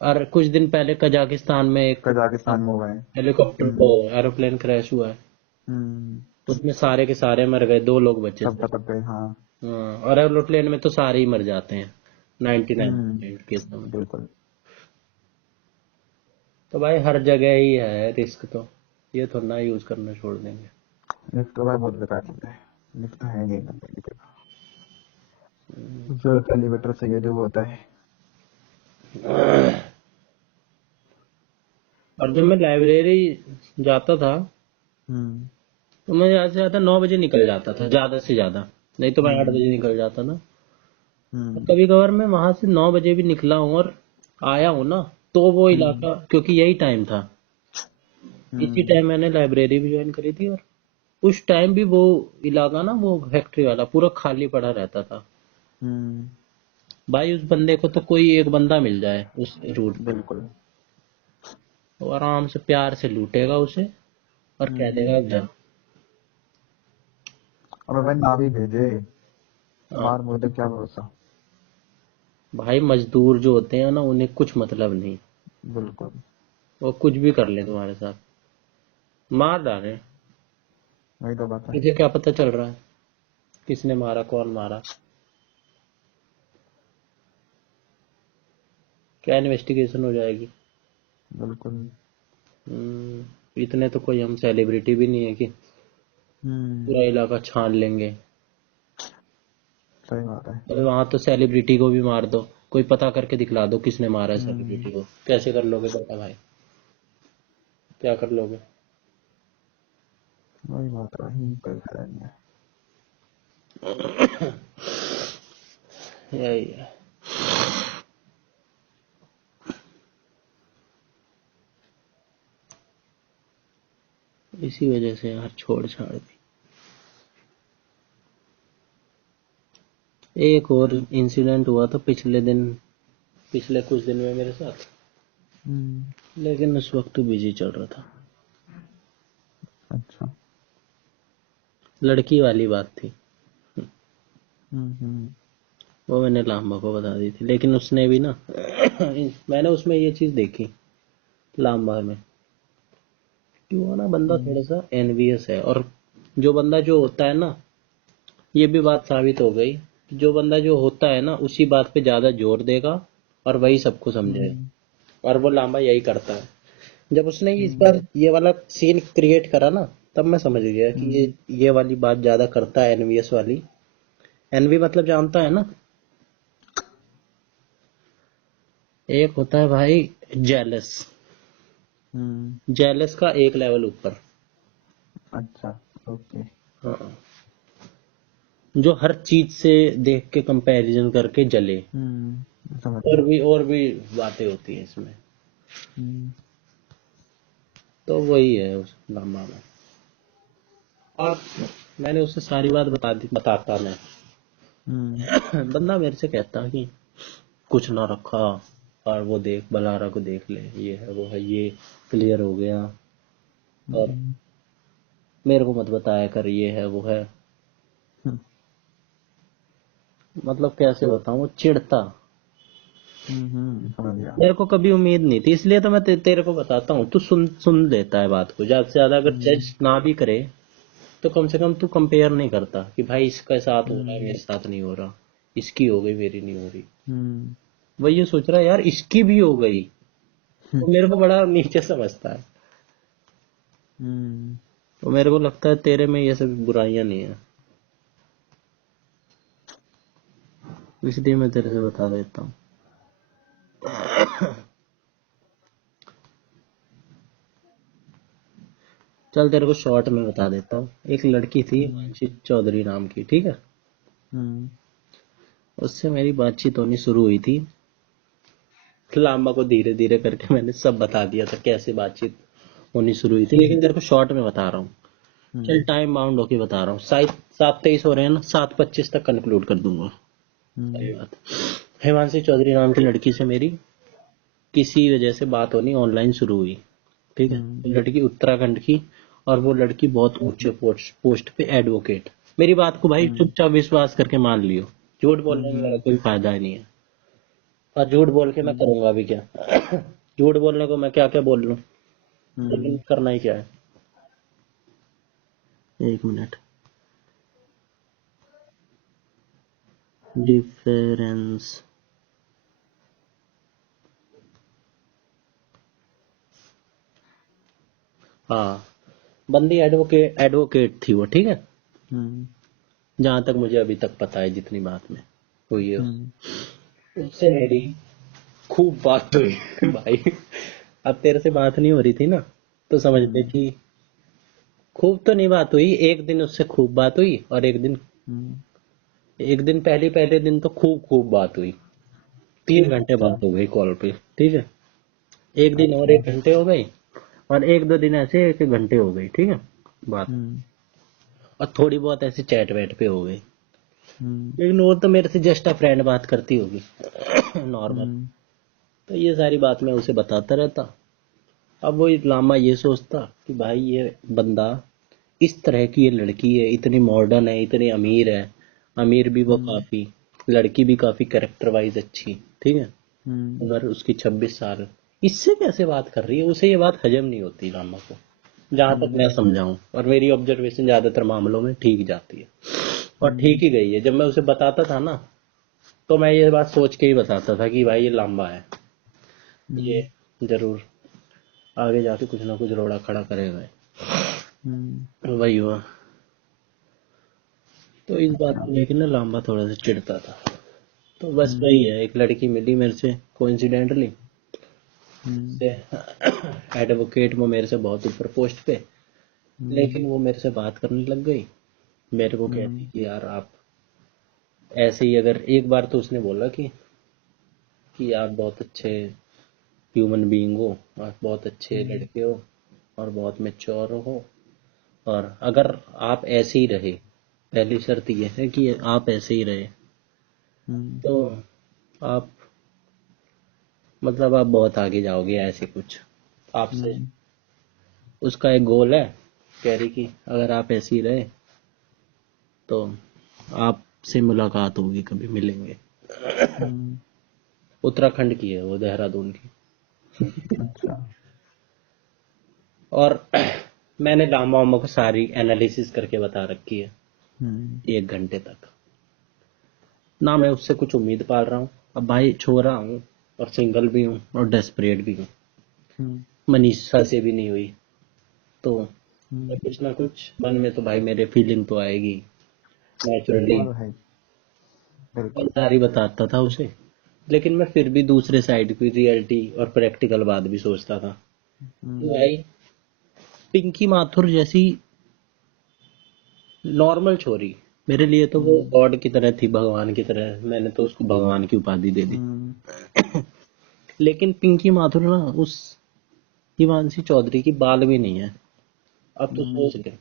और कुछ दिन पहले कजाकिस्तान में एक कजाकिस्तान में हुआ है। हेलीकॉप्टर को हम्म। एरोप्लेन क्रैश हुआ है, हम्म। उसमें सारे के सारे मर गए, 2 लोग बचे सब थे। टपक गए, हाँ। हाँ, और एरोप्लेन में तो सारे ही मर जाते हैं 99% हम्म। केस में। बिल्कुल। तो भाई हर जगह ही है रिस्क तो, ये थोड़ा ना यूज करना छोड़ देंगे। लिफ्ट तो भाई बहुत बेकार चीज है, लिफ्ट तो है नहीं एकदम पहले के। जो एलिवेटर से ये जो होता है। और जब मैं लाइब्रेरी जाता था हम्म। तो मैं ज्यादा से ज्यादा 9 बजे निकल जाता था, ज्यादा से ज्यादा, नहीं तो मैं 8 बजे हम्म। निकल जाता था। और हम्म। कभी कभार मैं वहां से 9 बजे भी निकला हूँ और आया हूँ ना, तो वो हम्म। इलाका, क्योंकि यही टाइम था, इसी हम्म। टाइम मैंने लाइब्रेरी भी ज्वाइन करी थी, और उस टाइम भी वो इलाका ना, वो फैक्ट्री वाला पूरा खाली पड़ा रहता था। हम्म। भाई उस बंदे को तो कोई एक बंदा मिल जाए उस रूट पे, बिल्कुल। वो आराम से प्यार से लूटेगा उसे और कह हम्म। देगा घर। अब भाई ना भी भेजे, हाँ बाहर मुझे क्या भरोसा। भाई मजदूर जो होते हैं ना, उन्हें कुछ मतलब नहीं, बिल्कुल। वो कुछ भी कर ले तुम्हारे साथ, मार डाले। वही तो बात है। तुझे क्या पता चल रहा है किसने मारा, कौन मारा? क्या इन्वेस्टिगेशन हो जाएगी। बिल्कुल। इतने तो कोई हम सेलिब्रिटी भी नहीं है कि हम्म। पूरा इलाका छान लेंगे। सही बात है। अरे वहां तो सेलिब्रिटी को भी मार दो, कोई पता करके दिखला दो किसने मारा है हम्म। सेलिब्रिटी को, कैसे कर लोगे पता भाई? क्या कर लोगे? वही बात है, वही कोई फायदा नहीं है। यही है। इसी वजह से यार छोड़ छाड़ दी। एक और इंसिडेंट हुआ था पिछले दिन, पिछले कुछ दिन में मेरे साथ। लेकिन उस वक्त तो बिजी चल रहा था। अच्छा। लड़की वाली बात थी, हम्म। वो मैंने लांबा को बता दी थी, लेकिन उसने भी ना मैंने उसमें ये चीज देखी लांबा में कि वो ना बंदा थोड़ा सा एनवियस है। और जो बंदा जो होता है ना, ये भी बात साबित हो गई कि जो बंदा जो होता है ना उसी बात पे ज्यादा जोर देगा और वही सबको समझेगा। और वो लांबा यही करता है। जब उसने इस बार ये वाला सीन क्रिएट करा ना, तब मैं समझ गया कि ये वाली बात ज्यादा करता है, एनवीएस वाली। एनवी मतलब जानता है ना, एक होता है भाई जेलस। जेलस का एक लेवल ऊपर। अच्छा। ओके। हाँ, जो हर चीज से देख के कंपैरिजन करके जले। समझ गया। और भी बातें होती हैं इसमें। हम्म। तो वही है उस ड्रामा में। और मैंने उससे सारी बात बताता मैं। बंदा मेरे से कहता कि कुछ ना रखा, और वो देख बलारा को देख ले, ये है वो है, ये क्लियर हो गया, और मेरे को मत बताया कर, ये है वो है। मतलब कैसे बताऊं, वो चिढ़ता। समझ गया। मेरे को कभी उम्मीद नहीं थी, इसलिए तो मैं तेरे को बताता हूँ। तू सुन सुन लेता है बात को, ज्यादा से ज्यादा अगर जज ना भी करे तो कम से कम तू कंपेयर नहीं करता कि भाई इसके साथ हो रहा है मेरे साथ नहीं हो रहा, इसकी हो गई मेरी नहीं हो रही। वो ये सोच रहा है यार इसकी भी हो गई, तो मेरे को बड़ा नीचे समझता है। तो मेरे को लगता है तेरे में ये सब बुराइयां नहीं है, इसलिए मैं तेरे से बता देता हूँ। चल तेरे को शॉर्ट में बता देता हूँ। एक लड़की थी मानसी चौधरी नाम की, ठीक है। उससे मेरी बातचीत होनी शुरू हुई थी। लामा को धीरे धीरे करके मैंने सब बता दिया था कैसे बातचीत होनी शुरू हुई थी, लेकिन तेरे को शॉर्ट में बता रहा हूँ। चल टाइम बाउंड होके बता रहा हूँ। 7:23 हो रहे हैं ना, 7:25 तक कंक्लूड कर दूंगा। सही बात। हिमांशी चौधरी नाम की लड़की से मेरी किसी वजह से बात होनी ऑनलाइन शुरू हुई, ठीक है। लड़की उत्तराखंड की, और वो लड़की बहुत ऊंचे पोस्ट पे एडवोकेट। मेरी बात को भाई चुपचाप विश्वास करके मान लियो, झूठ बोलने में मेरा कोई फायदा ही नहीं है। और झूठ बोल के मैं करूंगा भी क्या? झूठ बोलने को मैं क्या क्या बोल लूं, लेकिन करना ही क्या है। एक मिनट। डिफरेंस। हाँ, बंदी एडवोकेट थी वो, ठीक है। जहां तक मुझे अभी तक पता है, जितनी बात में हुई है उससे मेरी खूब बात हुई भाई। अब तेरे से बात नहीं हो रही थी ना, तो समझ ले कि खूब तो नहीं बात हुई। एक दिन उससे खूब बात हुई, और एक दिन पहले पहले दिन तो खूब खूब बात हुई। 3 घंटे बात हो गई कॉल पे, ठीक है। एक दिन और 1 घंटे हो गई, और 1-2 दिन ऐसे 1-1 घंटे हो गई, ठीक है बात। और थोड़ी बहुत ऐसे चैट वैट पे हो गई, लेकिन वो तो मेरे से जस्ट अ फ्रेंड बात करती होगी नॉर्मल। तो ये सारी बात मैं उसे बताता रहता। अब वो लामा ये सोचता कि भाई ये बंदा, इस तरह की ये लड़की है, इतनी मॉडर्न है, इतनी अमीर है, अमीर भी वो काफी, लड़की भी काफी कैरेक्टर वाइज अच्छी, ठीक है। अगर उसकी 26 साल, इससे कैसे बात कर रही है, उसे ये बात हजम नहीं होती लामा को, जहां तक मैं समझाऊं। और मेरी ऑब्जर्वेशन ज्यादातर मामलों में ठीक जाती है, और ठीक ही गई है। जब मैं उसे बताता था ना, तो मैं ये बात सोच के ही बताता था कि भाई ये लामा है, ये जरूर आगे जाके कुछ ना कुछ रोड़ा खड़ा करेगा। वही हुआ। तो इस बात को लेकर ना लांबा थोड़ा सा चिढ़ता था। तो बस वही है, एक लड़की मिली मेरे से कोइंसिडेंटली से, एडवोकेट, वो मेरे से बहुत ऊपर पोस्ट पे। लेकिन वो मेरे से बात करने लग गई। मेरे को कहती कि यार आप ऐसे ही, अगर एक बार तो उसने बोला कि आप बहुत अच्छे ह्यूमन बीइंग हो, आप बहुत अच्छे लड़के हो, और बहुत मैच्योर हो, और अगर आप ऐसे ही रहे, पहली शर्त यह है कि आप ऐसे ही रहे, तो आप मतलब आप बहुत आगे जाओगे ऐसे कुछ आपसे। हम्म, उसका एक गोल है, कह रही कि अगर आप ऐसे ही रहे तो आपसे मुलाकात होगी, कभी मिलेंगे। हम्म, उत्तराखंड की है वो, देहरादून की। अच्छा। और मैंने लामा वामा को सारी एनालिसिस करके बता रखी है हम्म, 1 घंटे तक। ना मैं उससे कुछ उम्मीद पाल रहा हूँ। अब भाई छोरा हूँ और सिंगल भी हूँ और डेस्परेट भी हूँ। हम्म, मनीषा से भी नहीं हुई तो हम्म, कुछ ना कुछ मन में तो भाई मेरे फीलिंग तो आएगी नेचुरली। वो तो है, बिल्कुल। सारी बताता था उसे, लेकिन मैं फिर भी दूसरे साइड की रियलिटी और प्रैक्टिकल बात भी सोचता था। तो हम्म, भाई पिंकी माथुर जैसी नॉर्मल छोरी मेरे लिए तो वो हम्म, गॉड की तरह थी, भगवान की तरह। मैंने तो उसको भगवान की उपाधि दे दी। हम्म, लेकिन पिंकी माथुर ना उस हिमांशी चौधरी की बाल भी नहीं है। अब तो हम्म, सोच ले,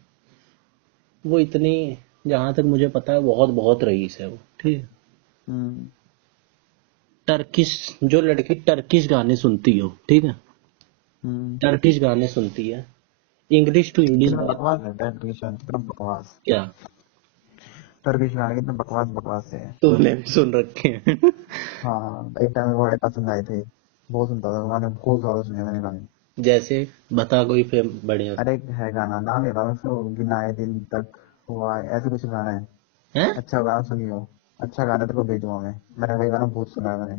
वो इतनी, जहां तक मुझे पता है बहुत बहुत रईस है वो, ठीक है। हम्म, टर्किश, जो लड़की टर्किश गाने सुनती हो, ठीक है, हम्म। टर्किश गाने सुनती है, इंग्लिश टू इंग्लिश कितना बात। बकवास है टर्किश गाने, कितना बकवास। क्या टर्किश गाने कितने बकवास बकवास है। तुमने भी सुन रखे हैं? हाँ, एक टाइम में बड़े पसंद आए थे, बहुत सुनता था गाने, बहुत ज्यादा सुने मैंने गाने। जैसे बता कोई फेम बढ़िया अरे एक है गाना, नाम नहीं पता उसको, गिनाए दिन तक हुआ है, ऐसे कुछ गाना है। है। अच्छा गाना सुनियो, अच्छा गाना तेरे को भेजूंगा मैं। मैंने वही गाना बहुत सुना है मैंने,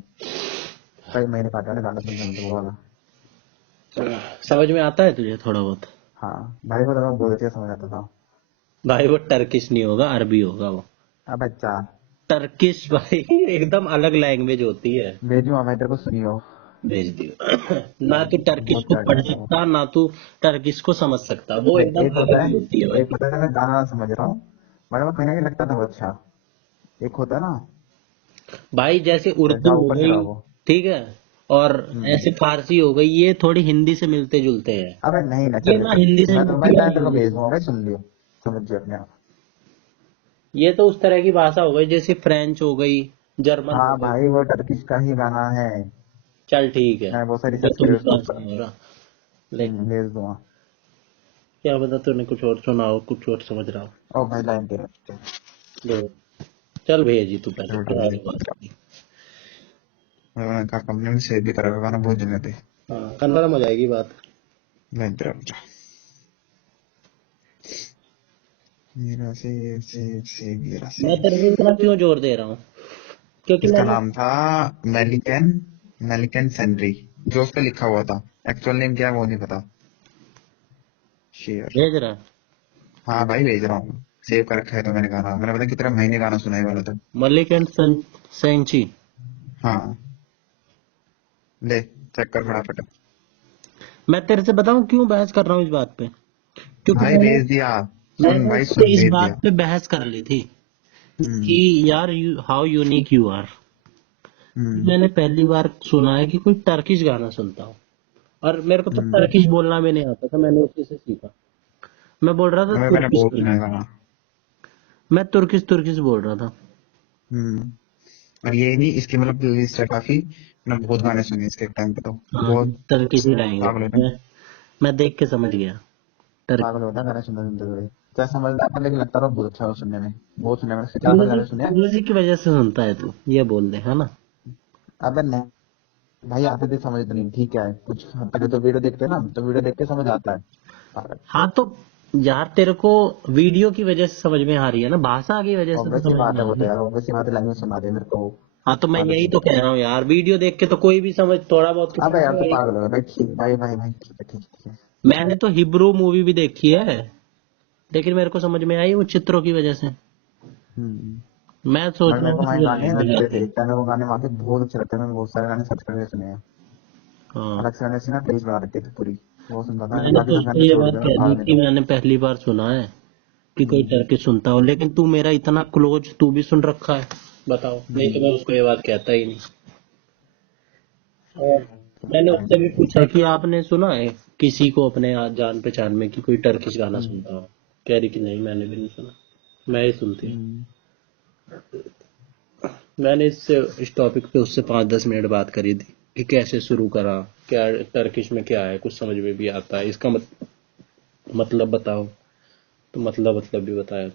कई महीने काटे मैंने गाना सुनते सुनते वो वाला। समझ में आता है तुझे थोड़ा बहुत? हाँ भाई, को तो मैं बहुत अच्छे समझ आता था। भाई वो टर्किश नहीं होगा, अरबी होगा वो। अब अच्छा, टर्किश भाई एकदम अलग लैंग्वेज होती है। भेजूंगा मैं तेरे को, सुनियो। भेज दियो। ना तू टर्किश बहुत को प्यारा पढ़ गाना था वो। सकता, ना तू टर्किश को समझ सकता, वो देख, एकदम अलग ही होती है एक भाई। होता है मैं गाना समझ रहा हूँ, बट वो कहीं ना कहीं लगता था वो अच्छा। एक होता है ना, भाई जैसे जैसा उर्दू हो ऊपर से रहा गई, वो। ठीक है, और हम्म। ऐसे फारसी हो गई, ये थोड़ी हिंदी से मिलते जुलते हैं। अबे नहीं ना, ये चल ना देख, हिंदी से मैं मिलती है ना तेरे को इंग्लिश भेज से। दूंगा भाई, सुन लियो, समझ जियो अपने आप। ये तो उस तरह की भाषा हो गई जैसे फ्रेंच हो गई, जर्मन हो हाँ गई। भाई, वो टर्किश का ही गाना है। चल ठीक है, मैंने बहुत सारी मुझे रिसर्च तो करी उसके विश्वास ऊपर। नहीं हो रहा, लेकिन भेज दूंगा। क्या पता तूने कुछ और सुना हो, कुछ और समझ रहा हो। ओ भाई, लाइन पे रख। भेज। चल भेज ही तू पहले, चलो फिर ठीक आगे है। बात करनी। मैंने कहा कंपनी में सेव भी करा हुआ गाना, बहुत जगह थे। हाँ कंफर्म हो जाएगी बात। लाइन पे रख। मेरा मेरा मैं तेरे को इतना क्यों जोर दे रहा हूँ, क्योंकि इसका मैंने। नाम था मेलिकन, मेलिकन सेंड्री, जो उस पे लिखा हुआ था। एक्चुअल नेम क्या है वो नहीं पता। शेयर। भेज रहा। हाँ भाई, भेज रहा हूँ। सेव कर रखा है तो मैंने गाना, मैंने पता कितने महीने गाना सुना है वाला था। मलिक एंड सेंची। हाँ, ले चेक कर फटाफट। मैं तेरे से बताऊं क्यों बहस कर रहा हूँ इस बात पे, क्योंकि भाई मैंने भेज दिया। सुन मैंने भाई उससे सुन, इस भेज बात दिया। पे बहस कर ली थी कि हम्म, यार हाउ यूनिक यू आर। हम्म, मैंने पहली बार सुना है कि कोई टर्किश गाना सुनता हो, और मेरे को तो हम्म। टर्किश बोलना भी नहीं आता था, मैंने उसी से सीखा। मैं बोल रहा था मैंने तुर्किश बहुत सुना है तुर्किश, गाना। मैं तुर्किश तुर्किश बोल रहा था। हम्म। और ये नहीं, इसकी मतलब प्लेलिस्ट है काफी, मैंने बहुत गाने सुने इसके टाइम पे तो। हाँ बहुत टर्किश ही रहेंगे। पागल होता है। मैं देख के समझ गया। पागल होता है गाने सुनते सुनते हुए। क्या समझदार था, लेकिन लगता था बहुत अच्छा हो सुनने में। बहुत सुने मैंने, 4-5 गाने म्यूजिक सुने हैं। म्यूजिक की वजह से सुनता है तू, ये बोल दे, है ना? अबे नहीं भाई, आते थे समझ तो नहीं, ठीक है, कुछ हद तक तो वीडियो देखते हैं ना, तो वीडियो देख के समझ आता है। पागल। हाँ तो यार तेरे को वीडियो की वजह से समझ में आ रही है ना, भाषा की वजह से तो ऑब्वियस सी समझ बात में है आ वो, रही तो है। यार ऑब्वियस सी बात है, लैंग्वेज सुना दे मेरे को। हाँ तो मैं आदत यही सी तो बात कह है। रहा हूँ यार, वीडियो देख के तो कोई भी समझ, थोड़ा बहुत कुछ अबे समझ यार में तो आएगा। पागल हो गया भाई, ठीक भाई भाई भाई, ठीक है ठीक है ठीक है। मैंने तो हिब्रू मूवी भी देखी है, लेकिन मेरे को समझ में आई वो चित्रों की वजह से। हम्म। मैं सोच बट रहा मेरे हूँ को कि वहाँ तुझे गाने लैंग्वेज लगते आती थे, है। एक टाइम में वो गाने वहाँ के बहुत अच्छे लगते हैं, मैंने बहुत सारे गाने सर्च करके सुने हैं। हाँ अलग से गाने से ना प्लेलिस्ट बना रखी थी पूरी, वो सुनता था। मैंने बाकी तो सब उसको गाने ये छोड़ बात दिया मैंने, कह दी भाड़ में कि दो। मैंने पहली बार सुना है कि कोई हम्म, टर्किश सुनता हो, लेकिन तू मेरा इतना क्लोज, तू भी सुन रखा है, बताओ, नहीं तो हम्म। मैं उसको ये बात कहता ही नहीं। और मैंने उससे भी पूछा कि आपने सुना है किसी को अपने जान पहचान में कि कोई टर्किश गाना हम्म, सुनता हो? कह रही कि नहीं मैंने भी नहीं सुना, मैं ही सुनती हूँ। हम्म, मैंने इससे इस टॉपिक पे उससे 5-10 मिनट बात करी थी कि कैसे शुरू करा, क्या टर्किश में क्या है, कुछ समझ में भी आता है, इसका मतलब बताओ। तो मतलब भी बताया।